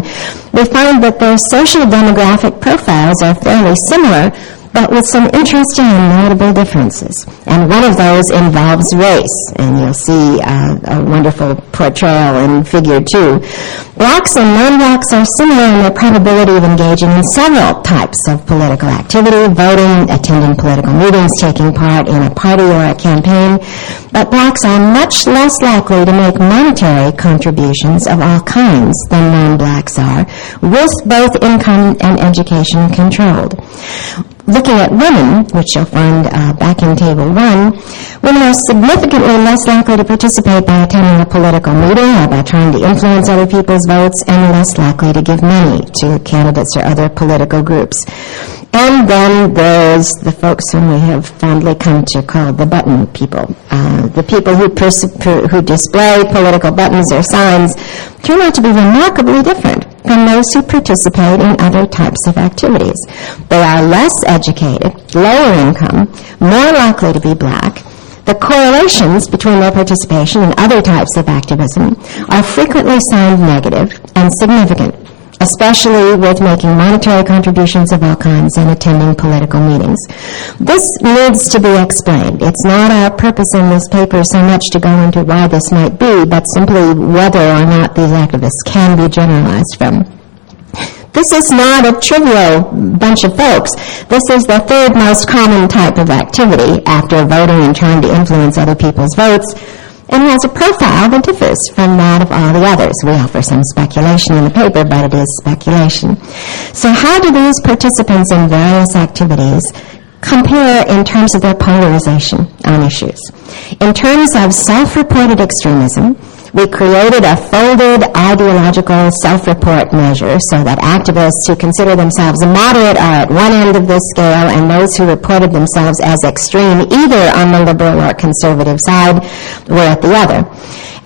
We found that their social demographic profiles are fairly similar, but with some interesting and notable differences. And one of those involves race, and you'll see a wonderful portrayal in Figure 2. Blacks and non-blacks are similar in their probability of engaging in several types of political activity, voting, attending political meetings, taking part in a party or a campaign, but blacks are much less likely to make monetary contributions of all kinds than non-blacks are, with both income and education controlled. Looking at women, which you'll find back in Table 1, women are significantly less likely to participate by attending a political meeting or by trying to influence other people's votes, and less likely to give money to candidates or other political groups. And then there's the folks whom we have fondly come to call the button people. The people who display political buttons or signs turn out to be remarkably different from those who participate in other types of activities. They are less educated, lower income, more likely to be black. The correlations between their participation in other types of activism are frequently signed negative and significant, especially with making monetary contributions of all kinds and attending political meetings. This needs to be explained. It's not our purpose in this paper so much to go into why this might be, but simply whether or not these activists can be generalized from. This is not a trivial bunch of folks. This is the 3rd most common type of activity after voting and trying to influence other people's votes, and has a profile that differs from that of all the others. We offer some speculation in the paper, but it is speculation. So how do these participants in various activities compare in terms of their polarization on issues? In terms of self-reported extremism, we created a folded ideological self-report measure so that activists who consider themselves moderate are at one end of this scale, and those who reported themselves as extreme, either on the liberal or conservative side, were at the other.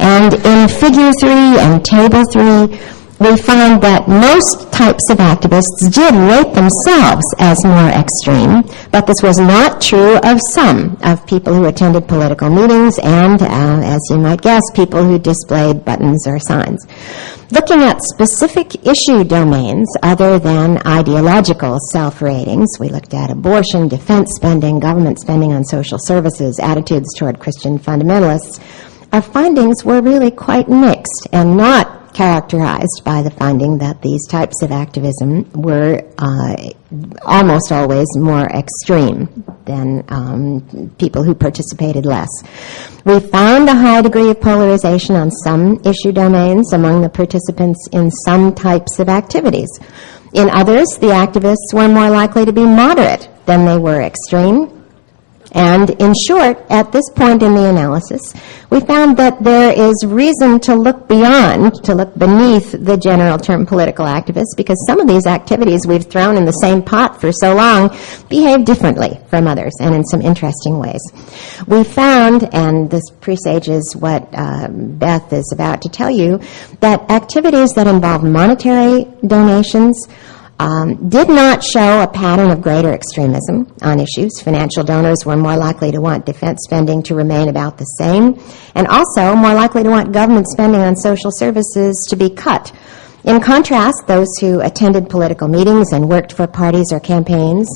And in Figure 3 and Table 3, we find that most types of activists did rate themselves as more extreme, but this was not true of some of people who attended political meetings and, as you might guess, people who displayed buttons or signs. Looking at specific issue domains other than ideological self-ratings, we looked at abortion, defense spending, government spending on social services, attitudes toward Christian fundamentalists. Our findings were really quite mixed and not characterized by the finding that these types of activism were almost always more extreme than people who participated less. We found a high degree of polarization on some issue domains among the participants in some types of activities. In others, the activists were more likely to be moderate than they were extreme. And in short, at this point in the analysis, we found that there is reason to look beyond, to look beneath the general term political activists, because some of these activities we've thrown in the same pot for so long behave differently from others and in some interesting ways. We found, and this presages what Beth is about to tell you, that activities that involve monetary donations did not show a pattern of greater extremism on issues. Financial donors were more likely to want defense spending to remain about the same, and also more likely to want government spending on social services to be cut. In contrast, those who attended political meetings and worked for parties or campaigns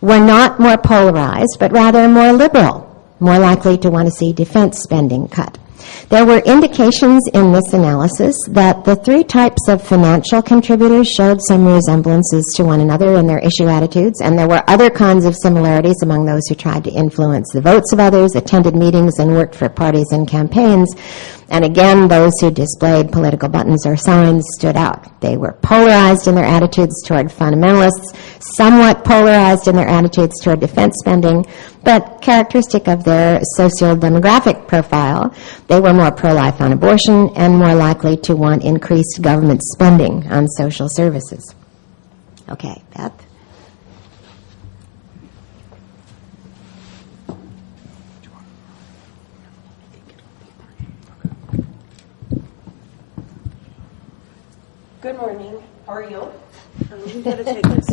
were not more polarized, but rather more liberal, more likely to want to see defense spending cut. There were indications in this analysis that the three types of financial contributors showed some resemblances to one another in their issue attitudes, and there were other kinds of similarities among those who tried to influence the votes of others, attended meetings, and worked for parties and campaigns. And again, those who displayed political buttons or signs stood out. They were polarized in their attitudes toward fundamentalists, somewhat polarized in their attitudes toward defense spending, but characteristic of their socio-demographic profile, they were more pro-life on abortion and more likely to want increased government spending on social services. Okay, Beth? Good morning. How are you? I'm going to take this.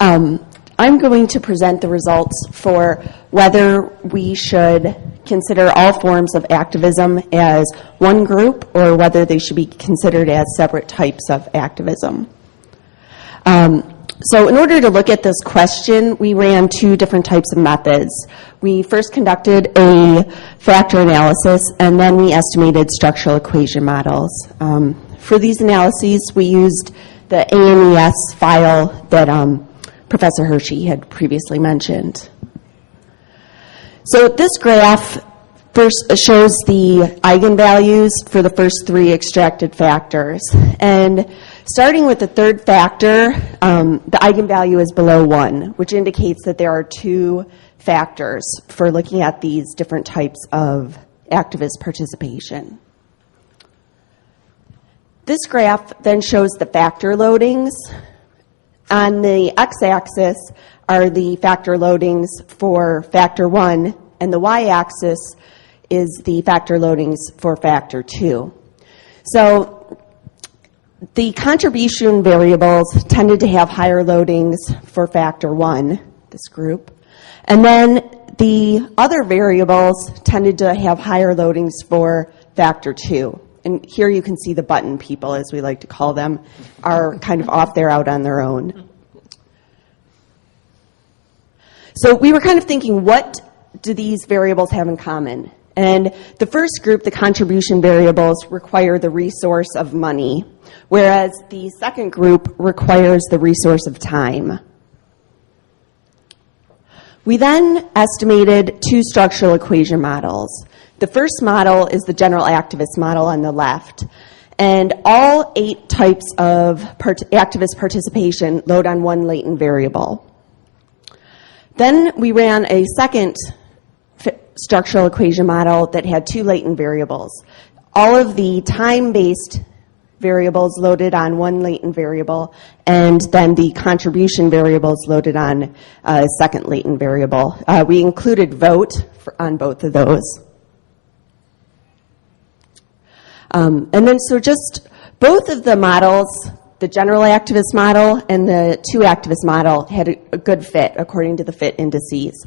I'm going to present the results for whether we should consider all forms of activism as one group or whether they should be considered as separate types of activism. So in order to look at this question, we ran two different types of methods. We first conducted a factor analysis, and then we estimated structural equation models. For these analyses, we used the ANES file that Professor Hershey had previously mentioned. So this graph first shows the eigenvalues for the first three extracted factors. And starting with the third factor, the eigenvalue is below 1, which indicates that there are two factors for looking at these different types of activist participation. This graph then shows the factor loadings. On the x-axis are the factor loadings for factor 1, and the y-axis is the factor loadings for factor 2. So the contribution variables tended to have higher loadings for factor 1, this group, and then the other variables tended to have higher loadings for factor 2. And here you can see the button people, as we like to call them, are kind of off there out on their own. So we were kind of thinking, what do these variables have in common? And the first group, the contribution variables, require the resource of money, whereas the second group requires the resource of time. We then estimated two structural equation models. The first model is the general activist model on the left. And all 8 types of activist participation load on one latent variable. Then we ran a second structural equation model that had 2 latent variables. All of the time-based variables loaded on one latent variable, and then the contribution variables loaded on a second latent variable. We included vote on both of those. And then so just both of the models, the general activist model and the two activist model, had a good fit according to the fit indices.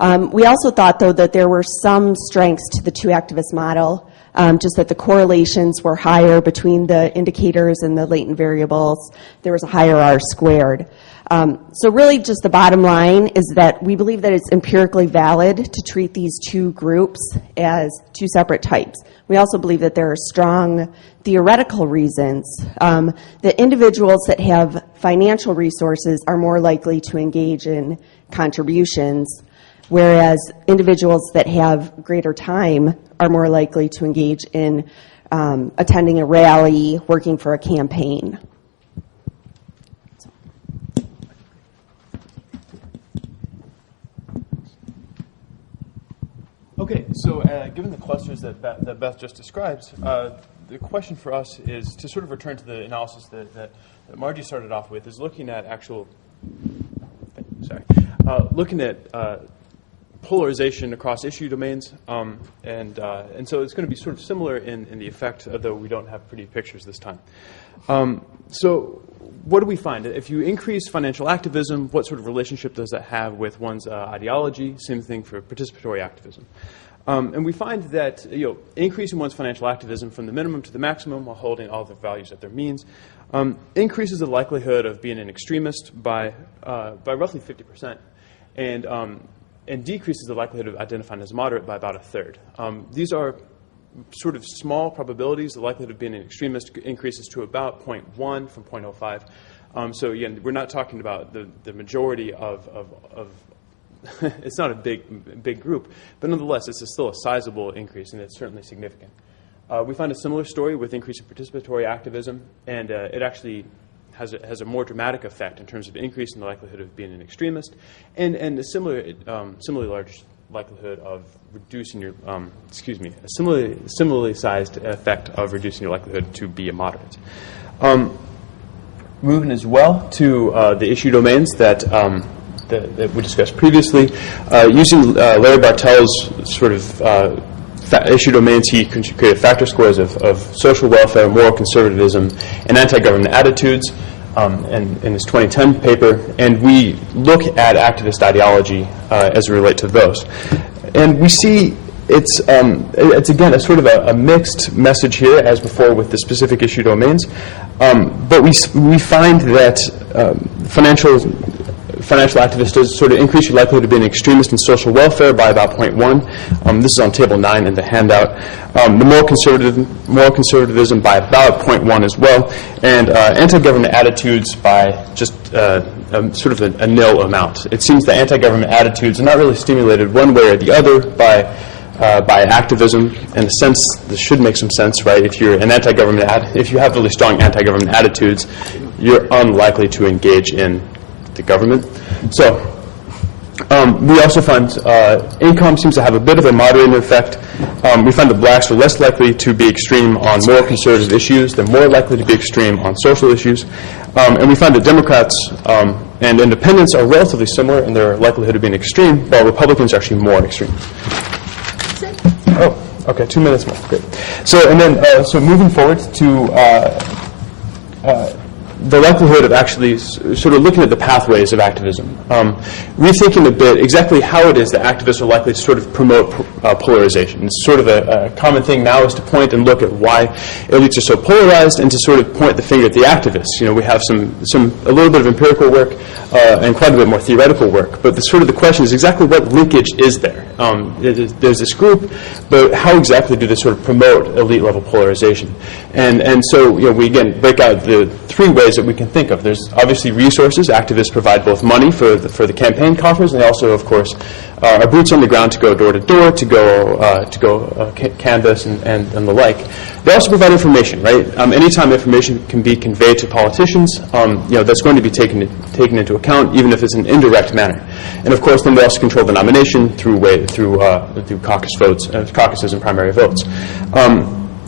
We also thought, though, that there were some strengths to the two activist model, just that the correlations were higher between the indicators and the latent variables. There was a higher R squared. So really just the bottom line is that we believe that it's empirically valid to treat these two groups as two separate types. We also believe that there are strong theoretical reasons that individuals that have financial resources are more likely to engage in contributions, whereas individuals that have greater time are more likely to engage in attending a rally, working for a campaign. Okay, so given the clusters that Beth just described, the question for us is to sort of return to the analysis that Margie started off with, is looking at looking at polarization across issue domains, and so it's going to be sort of similar in the effect, although we don't have pretty pictures this time. So what do we find? If you increase financial activism, what sort of relationship does that have with one's ideology? Same thing for participatory activism. And we find that increasing one's financial activism from the minimum to the maximum while holding all the values at their means increases the likelihood of being an extremist by roughly 50%, and decreases the likelihood of identifying as moderate by about a third. These are sort of small probabilities. The likelihood of being an extremist increases to about 0.1 from 0.05. So again, we're not talking about the majority of it's not a big group, but nonetheless, it's still a sizable increase, and it's certainly significant. We find a similar story with increasing participatory activism, and it actually has a more dramatic effect in terms of increasing the likelihood of being an extremist, and a similarly large likelihood of reducing your, a similarly sized effect of reducing your likelihood to be a moderate. Moving as well to the issue domains that we discussed previously, using Larry Bartel's sort of issue domains, he created factor scores of social welfare, moral conservatism, and anti-government attitudes in his 2010 paper, and we look at activist ideology as it relates to those. And we see it's again a sort of a mixed message here, as before with the specific issue domains, but we find that financial activists does sort of increase your likelihood of being an extremist in social welfare by about 0.1. This is on table 9 in the handout. The moral conservatism by about 0.1 as well, and anti-government attitudes by just sort of a nil amount. It seems that anti-government attitudes are not really stimulated one way or the other by activism. In a sense, this should make some sense, right? If you're an anti-government, if you have really strong anti-government attitudes, you're unlikely to engage in the government. So we also find income seems to have a bit of a moderating effect. We find that blacks are less likely to be extreme on moral conservative issues. They're more likely to be extreme on social issues. And we find that Democrats and independents are relatively similar in their likelihood of being extreme, while Republicans are actually more extreme. Oh, okay, 2 minutes more. Great. So, and then, so moving forward to the likelihood of actually sort of looking at the pathways of activism, rethinking a bit exactly how it is that activists are likely to sort of promote polarization. It's sort of a common thing now is to point and look at why elites are so polarized, and to sort of point the finger at the activists. You know, we have a little bit of empirical work and quite a bit more theoretical work, but the question is exactly what linkage is there? There's this group, but how exactly do they sort of promote elite level polarization? And so we again break out the 3 ways that we can think of. There's obviously resources. Activists provide both money for the campaign coffers, and they also, of course, are boots on the ground to go door to door, to go canvass and the like. They also provide information, right? Anytime information can be conveyed to politicians, that's going to be taken into account, even if it's in an indirect manner. And of course, then they also control the nomination through caucus votes, caucuses and primary votes.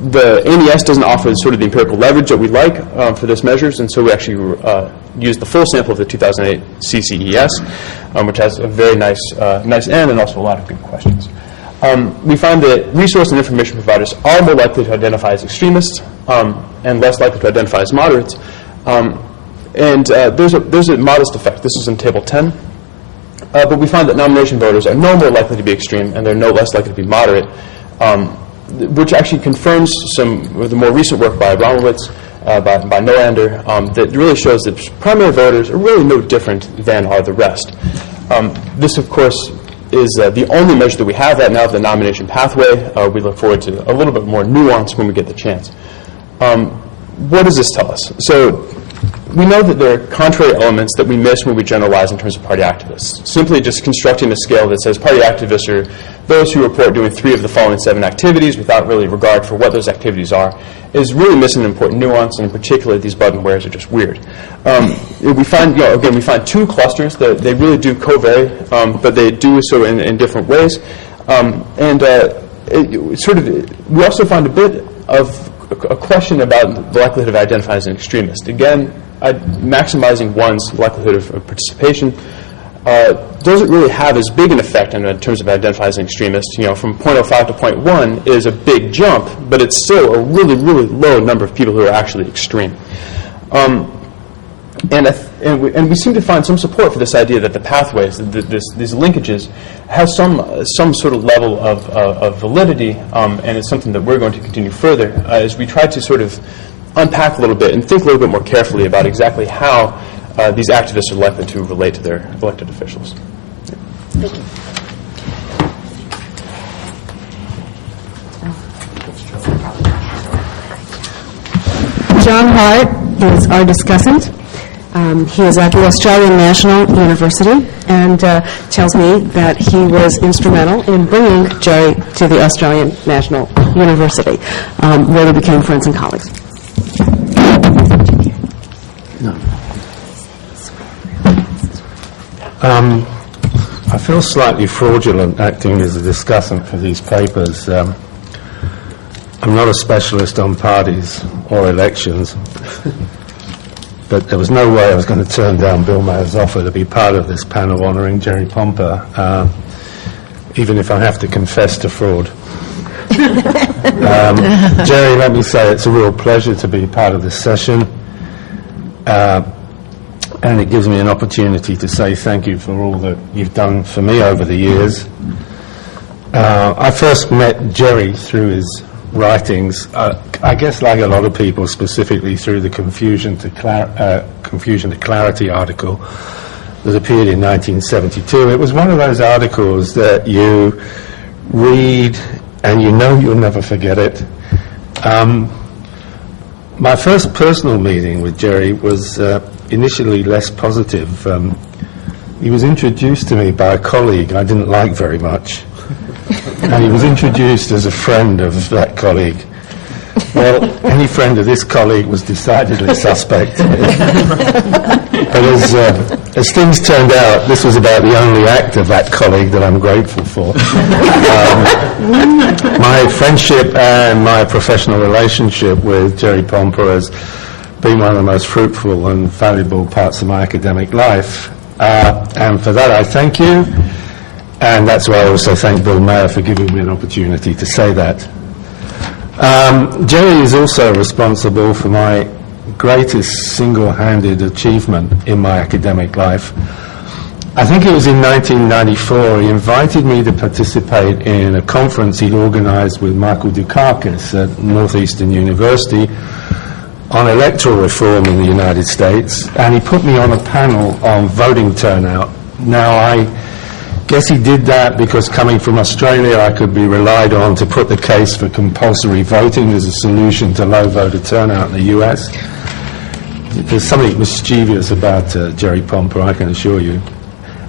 The NES doesn't offer sort of the empirical leverage that we like for this measures, and so we actually used the full sample of the 2008 CCES, which has a very nice N and also a lot of good questions. we find that resource and information providers are more likely to identify as extremists and less likely to identify as moderates. There's a modest effect. This is in Table 10. But we find that nomination voters are no more likely to be extreme and they're no less likely to be moderate, which actually confirms some of the more recent work by Romowitz, by Noander, that really shows that primary voters are really no different than are the rest. This, of course, is the only measure that we have right now of the nomination pathway. We look forward to a little bit more nuance when we get the chance. What does this tell us? So we know that there are contrary elements that we miss when we generalize in terms of party activists. Simply just constructing a scale that says party activists are those who report doing 3 of the following 7 activities without really regard for what those activities are is really missing an important nuance, and in particular, these button wearers are just weird. We find, again, we find 2 clusters that they really do co-vary, but they do so in different ways. We also find a bit of a question about the likelihood of identifying as an extremist. Again, maximizing one's likelihood of participation doesn't really have as big an effect in terms of identifying as an extremist. From 0.05 to 0.1 is a big jump, but it's still a really, really low number of people who are actually extreme. And we seem to find some support for this idea that the pathways, these linkages, have some sort of level of validity, and it's something that we're going to continue further as we try to sort of unpack a little bit and think a little bit more carefully about exactly how these activists are likely to relate to their elected officials. Thank you. John Hart is our discussant. He is at the Australian National University and tells me that he was instrumental in bringing Jerry to the Australian National University, where they became friends and colleagues. I feel slightly fraudulent acting as a discussant for these papers. I'm not a specialist on parties or elections, but there was no way I was going to turn down Bill Meyer's offer to be part of this panel honouring Jerry Pomper, even if I have to confess to fraud. Jerry, let me say it's a real pleasure to be part of this session, and it gives me an opportunity to say thank you for all that you've done for me over the years. I first met Jerry through his writings, I guess like a lot of people, specifically through the Confusion to Clarity article that appeared in 1972. It was one of those articles that you read and you know you'll never forget it. My first personal meeting with Jerry was initially less positive. He was introduced to me by a colleague I didn't like very much. And he was introduced as a friend of that colleague. Well, any friend of this colleague was decidedly suspect. But as things turned out, this was about the only act of that colleague that I'm grateful for. My friendship and my professional relationship with Jerry Pomper has been one of the most fruitful and valuable parts of my academic life. And for that, I thank you. And that's why I also thank Bill Meyer for giving me an opportunity to say that. Jerry is also responsible for my greatest single-handed achievement in my academic life. I think it was in 1994 he invited me to participate in a conference he'd organized with Michael Dukakis at Northeastern University on electoral reform in the United States, and he put me on a panel on voting turnout. Now, I guess he did that because coming from Australia I could be relied on to put the case for compulsory voting as a solution to low voter turnout in the US. There's something mischievous about Jerry Pomper, I can assure you.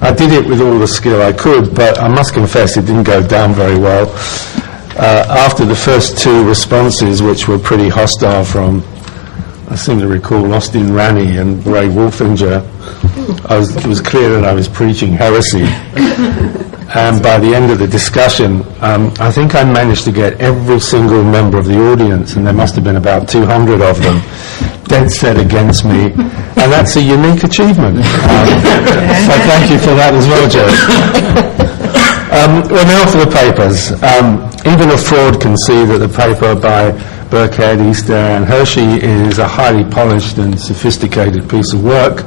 I did it with all the skill I could, but I must confess it didn't go down very well. After the first 2 responses, which were pretty hostile from, I seem to recall, Austin Ranney and Ray Wolfinger, it was clear that I was preaching heresy. And by the end of the discussion, I think I managed to get every single member of the audience, and there must have been about 200 of them, dead set against me. And that's a unique achievement. So thank you for that as well, Joe. Well, now for the papers. Even a fraud can see that the paper by Birkhead, Easter, and Hershey is a highly polished and sophisticated piece of work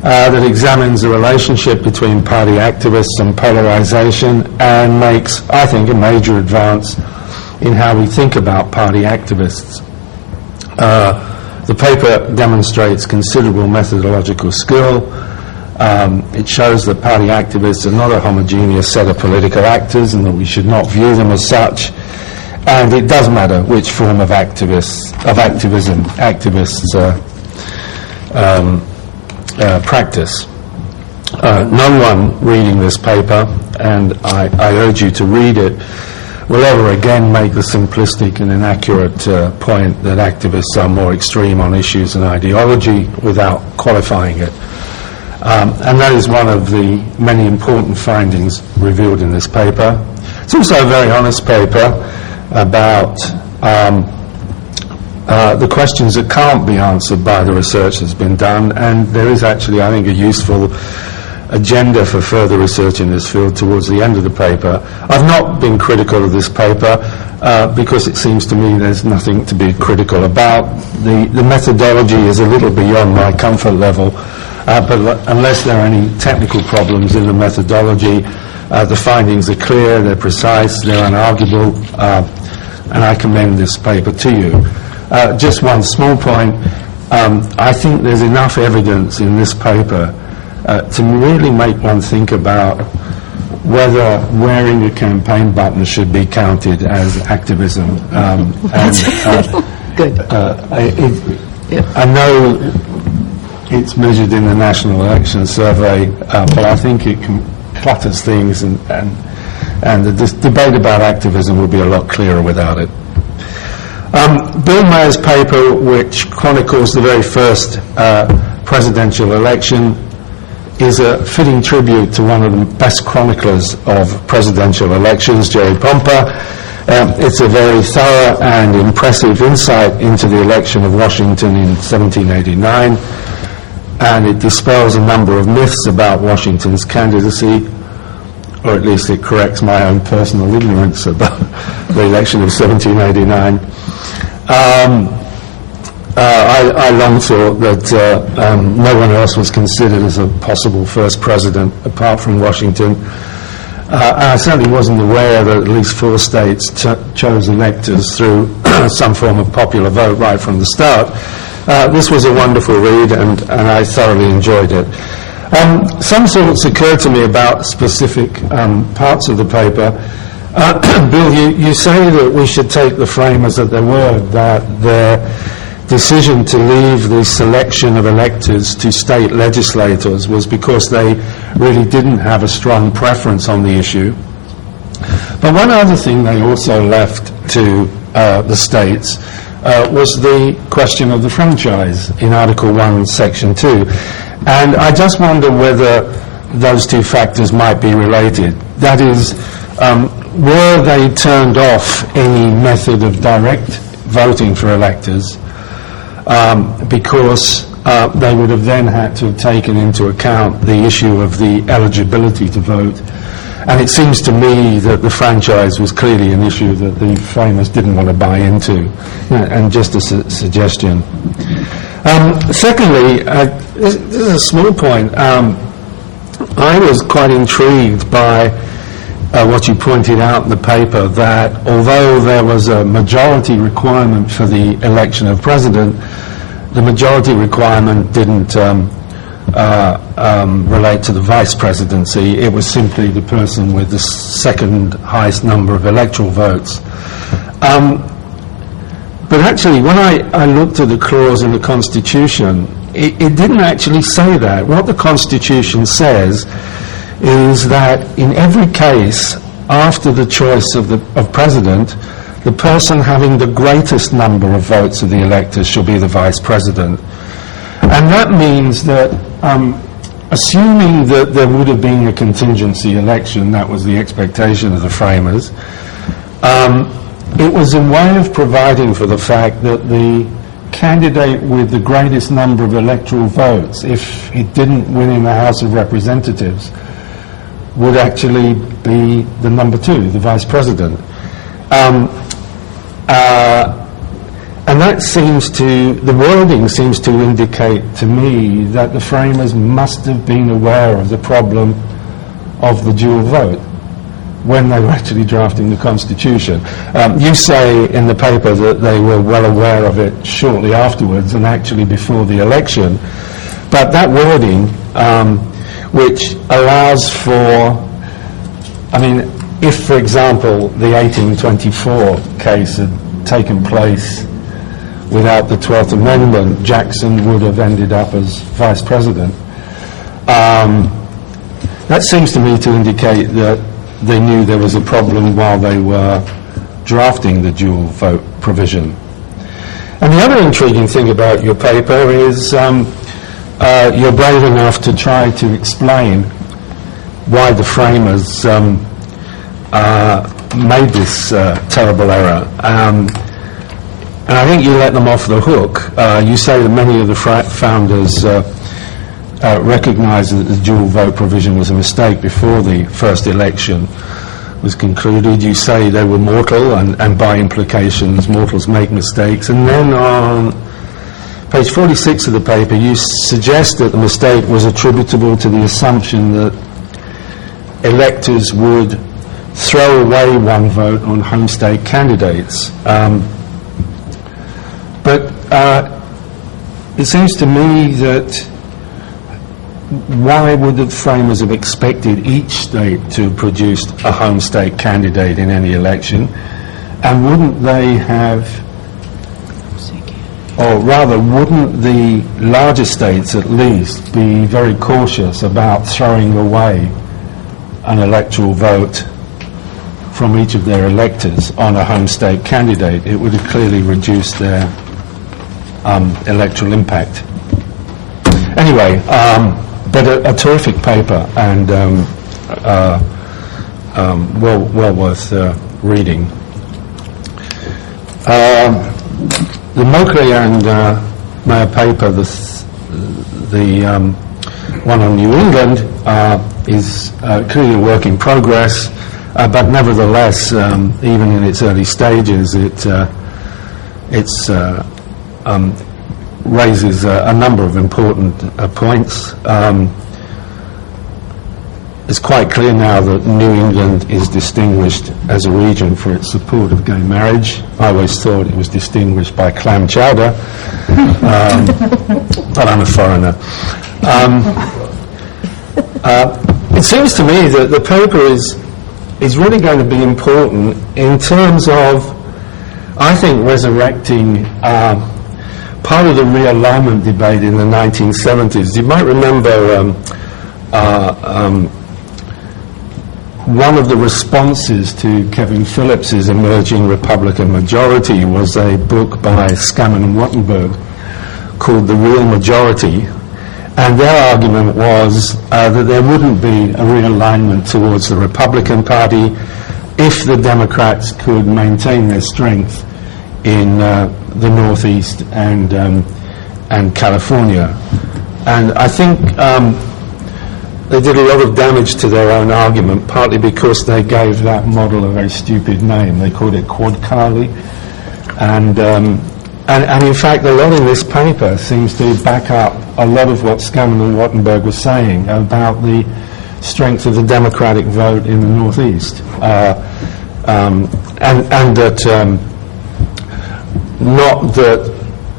that examines the relationship between party activists and polarization and makes, I think, a major advance in how we think about party activists. The paper demonstrates considerable methodological skill. It shows that party activists are not a homogeneous set of political actors and that we should not view them as such. And it does matter which form of activism activists practice. No one reading this paper, and I urge you to read it, will ever again make the simplistic and inaccurate point that activists are more extreme on issues and ideology without qualifying it. And that is one of the many important findings revealed in this paper. It's also a very honest paper about the questions that can't be answered by the research that's been done, and there is actually, I think, a useful agenda for further research in this field towards the end of the paper. I've not been critical of this paper because it seems to me there's nothing to be critical about. The methodology is a little beyond my comfort level, but unless there are any technical problems in the methodology, the findings are clear, they're precise, they're unarguable, and I commend this paper to you. Just one small point. I think there's enough evidence in this paper to really make one think about whether wearing a campaign button should be counted as activism. Good. I know it's measured in the National Election Survey, but I think it clutters things, and the debate about activism will be a lot clearer without it. Bill Meyer's paper, which chronicles the very first presidential election, is a fitting tribute to one of the best chroniclers of presidential elections, Gerald Pomper. It's a very thorough and impressive insight into the election of Washington in 1789, and it dispels a number of myths about Washington's candidacy, or at least it corrects my own personal ignorance about the election of 1789. I long thought that no one else was considered as a possible first president apart from Washington. I certainly wasn't aware that at least 4 states chose electors through some form of popular vote right from the start. This was a wonderful read, and I thoroughly enjoyed it. Some thoughts occurred to me about specific parts of the paper. Bill, you say that we should take the framers at their word, that their decision to leave the selection of electors to state legislators was because they really didn't have a strong preference on the issue. But one other thing they also left to the states was the question of the franchise in Article 1, Section 2. And I just wonder whether those two factors might be related. That is, were they turned off any method of direct voting for electors because they would have then had to have taken into account the issue of the eligibility to vote. And it seems to me that the franchise was clearly an issue that the framers didn't want to buy into. And just a suggestion. Secondly, this is a small point. I was quite intrigued by what you pointed out in the paper, that although there was a majority requirement for the election of president, the majority requirement didn't relate to the vice presidency. It was simply the person with the second highest number of electoral votes. But actually, when I looked at the clause in the Constitution, it didn't actually say that. What the Constitution says is that in every case, after the choice of president, the person having the greatest number of votes of the electors shall be the vice president. And that means that, assuming that there would have been a contingency election, that was the expectation of the framers, it was a way of providing for the fact that the candidate with the greatest number of electoral votes, if it didn't win in the House of Representatives, would actually be the number 2, the vice president. And that seems to, the wording seems to indicate to me that the framers must have been aware of the problem of the dual vote when they were actually drafting the Constitution. You say in the paper that they were well aware of it shortly afterwards and actually before the election, but that wording, which allows for, I mean, if, for example, the 1824 case had taken place without the 12th Amendment, Jackson would have ended up as vice president. That seems to me to indicate that they knew there was a problem while they were drafting the dual vote provision. And the other intriguing thing about your paper is you're brave enough to try to explain why the framers made this terrible error. And I think you let them off the hook. You say that many of the founders recognized that the dual vote provision was a mistake before the first election was concluded. You say they were mortal, and by implications, mortals make mistakes. And then on page 46 of the paper, you suggest that the mistake was attributable to the assumption that electors would throw away one vote on home state candidates. But it seems to me that why would the framers have expected each state to have produced a home state candidate in any election? And wouldn't they have, or rather, wouldn't the larger states at least be very cautious about throwing away an electoral vote from each of their electors on a home state candidate? It would have clearly reduced their electoral impact. Anyway, but a terrific paper and well worth reading. The Moakley and Meyer paper, the one on New England, is clearly a work in progress, but nevertheless, even in its early stages, it raises a number of important points. It's quite clear now that New England is distinguished as a region for its support of gay marriage. I always thought it was distinguished by clam chowder, but I'm a foreigner. It seems to me that the paper is really going to be important in terms of, I think, resurrecting part of the realignment debate in the 1970s. You might remember one of the responses to Kevin Phillips's emerging Republican majority was a book by Scammon and Wattenberg called The Real Majority, and their argument was that there wouldn't be a realignment towards the Republican Party if the Democrats could maintain their strength in the Northeast and California. And I think they did a lot of damage to their own argument, partly because they gave that model a very stupid name. They called it Quad Cali. And in fact, a lot in this paper seems to back up a lot of what Scammon and Wattenberg was saying about the strength of the Democratic vote in the Northeast. And that not that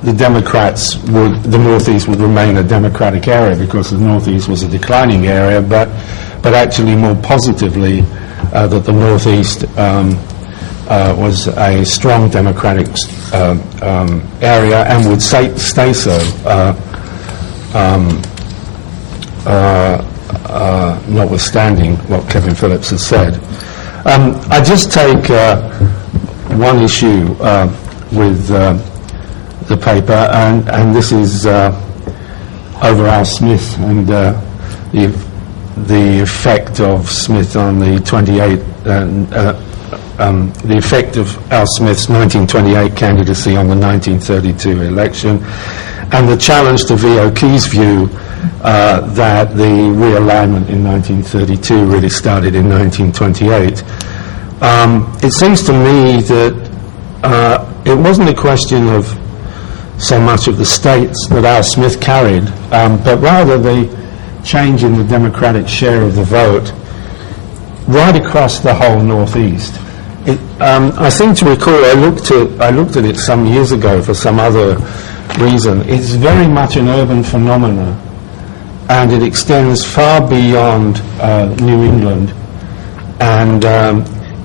the Democrats the Northeast would remain a Democratic area because the Northeast was a declining area, but actually more positively that the Northeast was a strong Democratic area and would stay so, notwithstanding what Kevin Phillips has said. I just take one issue with the paper, and this is over Al Smith and the effect of Smith on the the effect of Al Smith's 1928 candidacy on the 1932 election, and the challenge to V.O. Key's view that the realignment in 1932 really started in 1928. It seems to me that it wasn't a question of so much of the states that Al Smith carried, but rather the change in the Democratic share of the vote right across the whole Northeast. I seem to recall, I looked at it some years ago for some other reason. It's very much an urban phenomenon, and it extends far beyond New England and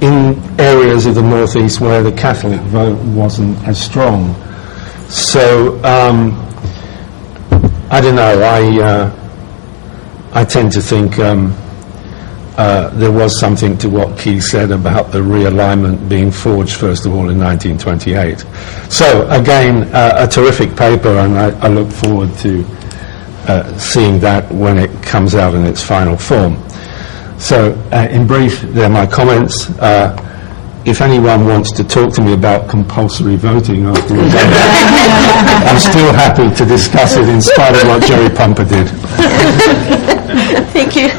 in areas of the Northeast where the Catholic vote wasn't as strong. So, I don't know, I tend to think there was something to what Keith said about the realignment being forged, first of all, in 1928. So, again, a terrific paper, and I look forward to seeing that when it comes out in its final form. So, in brief, they're my comments. If anyone wants to talk to me about compulsory voting afterwards, I'm still happy to discuss it in spite of what Jerry Pomper did. Thank you.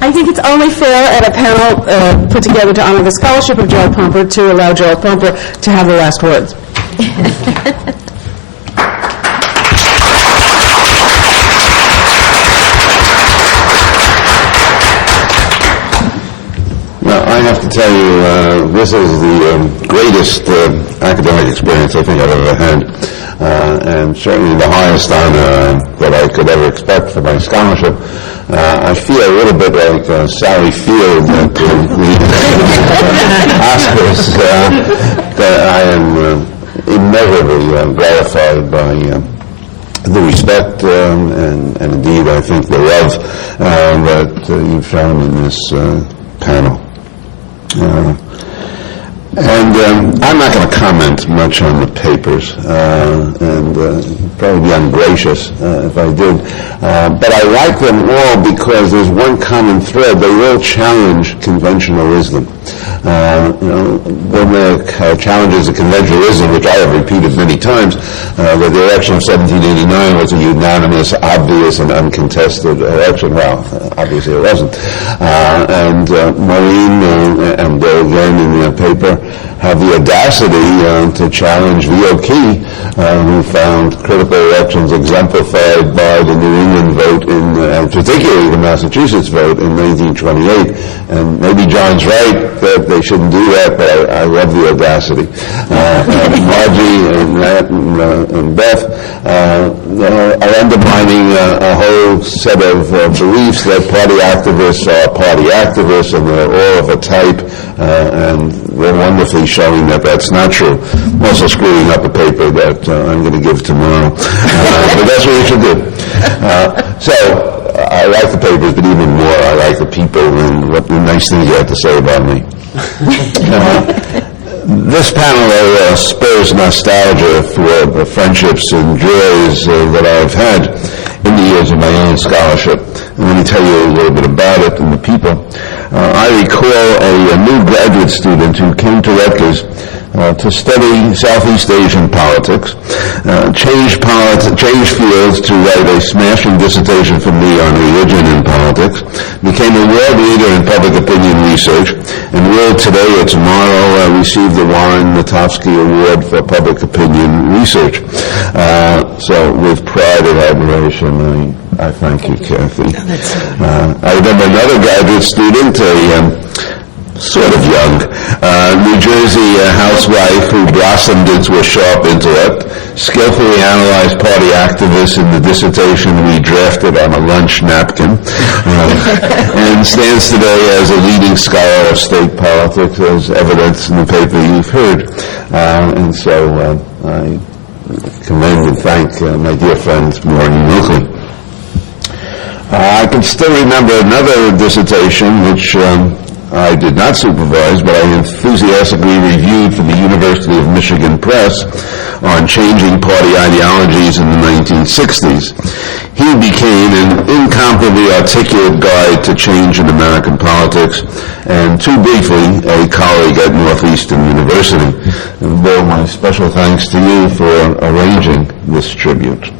I think it's only fair at a panel put together to honor the scholarship of Gerald Pomper to allow Gerald Pomper to have the last words. I have to tell you, this is the greatest academic experience I think I've ever had, and certainly the highest honor that I could ever expect for my scholarship. I feel a little bit like Sally Field at the Oscars, that I am immeasurably gratified by the respect and indeed I think the love that you've shown in this panel. I'm not going to comment much on the papers, and probably be ungracious if I did. But I like them all because there's one common thread. They all challenge conventional wisdom. One challenges the conventionalism, which I have repeated many times, that the election of 1789 was a unanimous, obvious, and uncontested election. Well, obviously it wasn't. And Maureen and again in the paper have the audacity to challenge VOK, who found critical elections exemplified by the New England vote, and particularly the Massachusetts vote in 1928. And maybe John's right that they shouldn't do that, but I love the audacity. Marjorie and Matt and Beth are undermining a whole set of beliefs that party activists are party activists and they're all of a type, and they're wonderfully showing that that's not true. I'm also screwing up a paper that I'm going to give tomorrow. But that's what you should do. So I like the papers, but even more I like the people and what the nice things you have to say about me. This panel spurs nostalgia for the friendships and joys that I've had in the years of my own scholarship. And let me tell you a little bit about it and the people. I recall a new graduate student who came to Rutgers to study Southeast Asian politics, changed fields to write a smashing dissertation for me on religion and politics, became a world leader in public opinion research, and will today or tomorrow receive the Warren Matofsky Award for Public Opinion Research. So with pride and admiration, I thank you, Kathy. I remember another graduate student, sort of young, New Jersey housewife who blossomed into a sharp intellect, skillfully analyzed party activists in the dissertation we drafted on a lunch napkin, and stands today as a leading scholar of state politics, as evidenced in the paper you've heard. And so I commend and thank my dear friend Maureen Moakley. I can still remember another dissertation which I did not supervise, but I enthusiastically reviewed for the University of Michigan Press on changing party ideologies in the 1960s. He became an incomparably articulate guide to change in American politics, and too briefly, a colleague at Northeastern University. And Bill, my special thanks to you for arranging this tribute.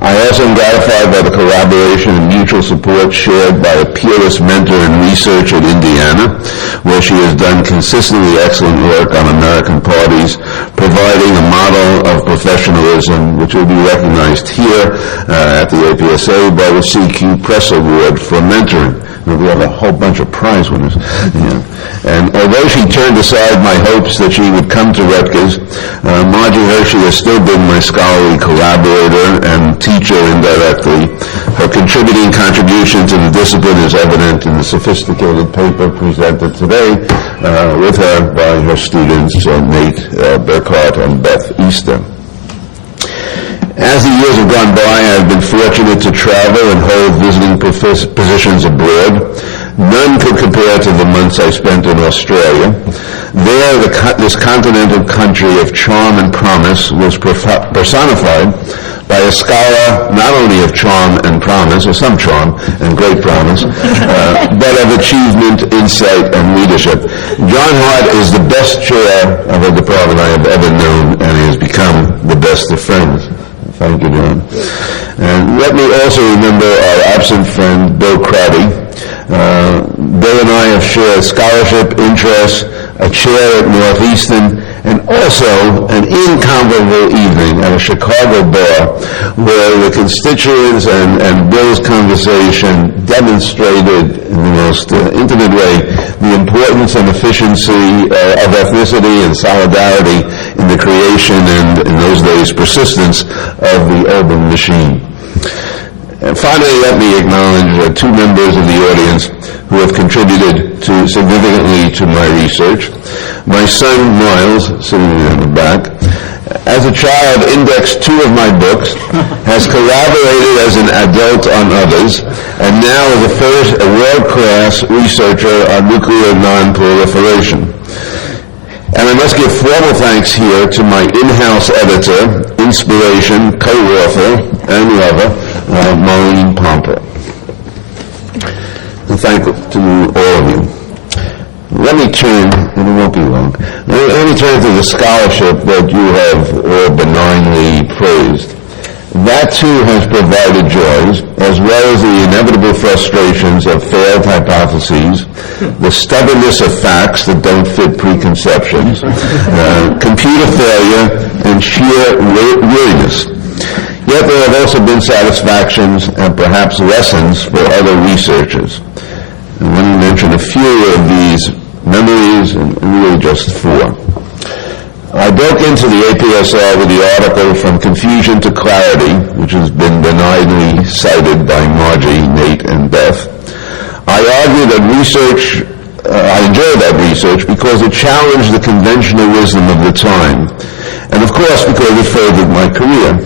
I also am gratified by the collaboration and mutual support shared by a peerless mentor in research at Indiana, where she has done consistently excellent work on American parties, providing a model of professionalism which will be recognized here at the APSA by the CQ Press Award for mentoring. We have a whole bunch of prize winners. Yeah. And although she turned aside my hopes that she would come to Rutgers, Marjorie Hershey has still been my scholarly collaborator and teacher indirectly. Her contributing contribution to the discipline is evident in the sophisticated paper presented today with her by her students, Nate Birkhead and Beth Easter. As the years have gone by, I have been fortunate to travel and hold visiting positions abroad. None could compare to the months I spent in Australia. There, this continental country of charm and promise was personified by a scholar not only of charm and promise, or some charm and great promise, but of achievement, insight, and leadership. John Hart is the best chair of a department I have ever known, and he has become the best of friends. Thank you, John. And let me also remember our absent friend, Bill Crowdy. Bill and I have shared scholarship, interests, a chair at Northeastern, and also an incomparable evening at a Chicago bar where the constituents and Bill's conversation demonstrated in the most intimate way the importance and efficiency of ethnicity and solidarity in the creation and, in those days, persistence of the urban machine. And finally, let me acknowledge two members of the audience who have contributed significantly to my research. My son, Miles, sitting in the back, as a child indexed 2 of my books, has collaborated as an adult on others, and now is a world-class researcher on nuclear non-proliferation. And I must give formal thanks here to my in-house editor, inspiration, co-author, and lover, Maureen Pomper. And thank you to all of you. Let me turn, and it won't be long, let me turn to the scholarship that you have all benignly praised. That too has provided joys, as well as the inevitable frustrations of failed hypotheses, the stubbornness of facts that don't fit preconceptions, computer failure, and sheer weariness. Yet there have also been satisfactions and perhaps lessons for other researchers. And let me mention a few of these memories, and really just 4. I broke into the APSR with the article From Confusion to Clarity, which has been benignly cited by Marjorie, Nate, and Beth. I argue that I enjoyed that research because it challenged the conventional wisdom of the time, and of course because it furthered my career.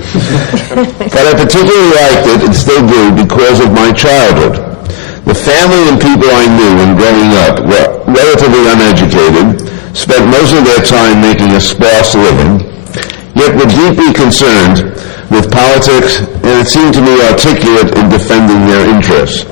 But I particularly liked it, and still do, because of my childhood. The family and people I knew when growing up were relatively uneducated, spent most of their time making a sparse living, yet were deeply concerned with politics, and it seemed to me articulate in defending their interests.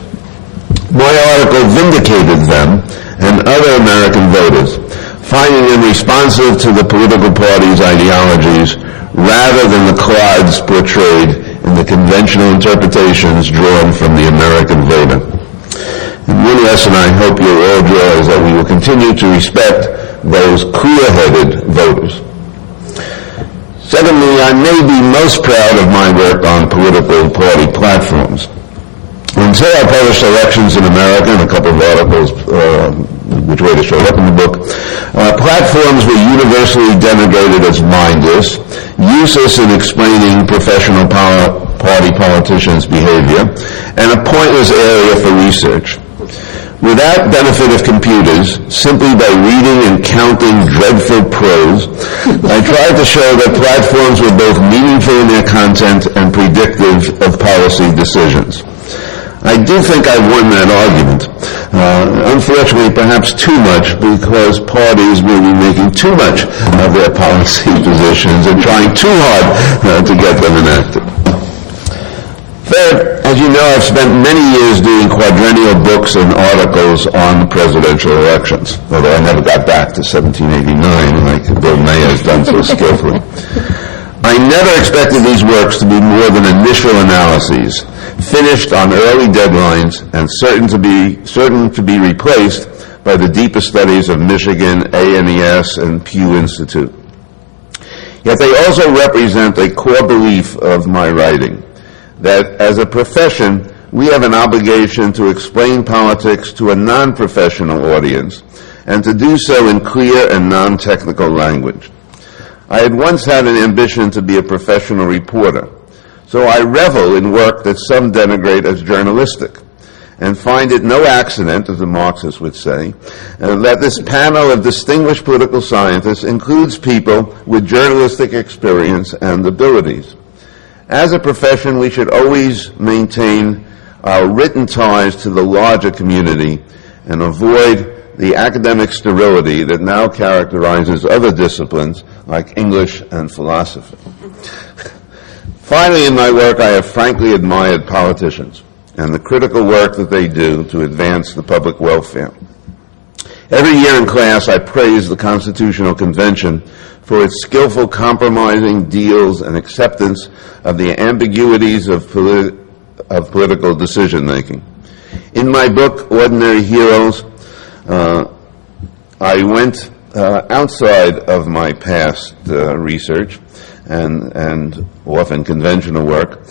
My article vindicated them and other American voters, finding them responsive to the political party's ideologies rather than the clods portrayed in the conventional interpretations drawn from the American voter. And one lesson I hope you'll all draw is that we will continue to respect those clear-headed voters. Secondly, I may be most proud of my work on political party platforms. Until I published Elections in America and a couple of articles which later showed up in the book, platforms were universally denigrated as mindless, useless in explaining professional party politicians' behavior, and a pointless area for research. Without benefit of computers, simply by reading and counting dreadful prose, I tried to show that platforms were both meaningful in their content and predictive of policy decisions. I do think I won that argument. Unfortunately, perhaps too much, because parties will be making too much of their policy positions and trying too hard to get them enacted. Third, as you know, I've spent many years doing quadrennial books and articles on presidential elections, although I never got back to 1789 like Bill Meyer has done so skillfully. I never expected these works to be more than initial analyses, finished on early deadlines and certain to be replaced by the deeper studies of Michigan, ANES, and Pew Institute. Yet they also represent a core belief of my writing, that as a profession, we have an obligation to explain politics to a non-professional audience, and to do so in clear and non-technical language. I had once had an ambition to be a professional reporter, so I revel in work that some denigrate as journalistic, and find it no accident, as the Marxists would say, that this panel of distinguished political scientists includes people with journalistic experience and abilities. As a profession, we should always maintain our written ties to the larger community and avoid the academic sterility that now characterizes other disciplines like English and philosophy. Finally, in my work, I have frankly admired politicians and the critical work that they do to advance the public welfare. Every year in class, I praise the Constitutional Convention for its skillful compromising, deals, and acceptance of the ambiguities of political decision-making. In my book, Ordinary Heroes, I went outside of my past research and often conventional work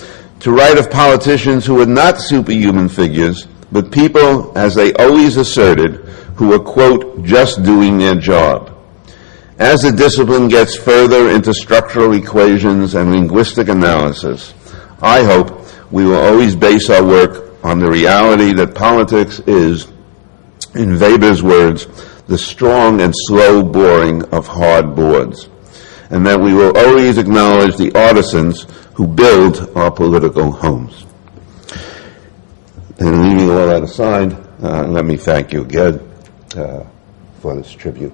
to write of politicians who were not superhuman figures, but people, as they always asserted, who were, quote, just doing their job. As the discipline gets further into structural equations and linguistic analysis, I hope we will always base our work on the reality that politics is, in Weber's words, the strong and slow boring of hard boards, and that we will always acknowledge the artisans who build our political homes. And leaving all that aside, let me thank you again for this tribute.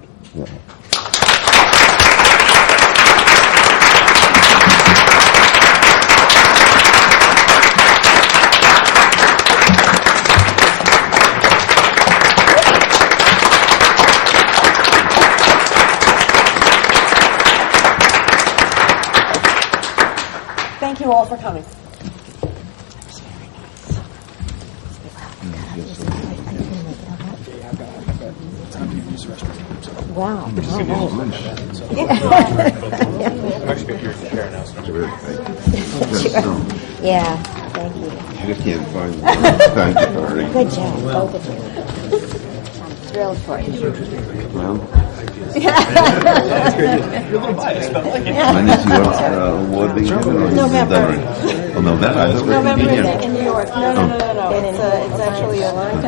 Thank you all for coming. Wow. Yeah, thank you. I can't find it. Thank you, Marty. Good job, both of you. I'm thrilled for you. Well, when is your award being given? November. Oh, November. I thought it was November in in New York. No. It's actually a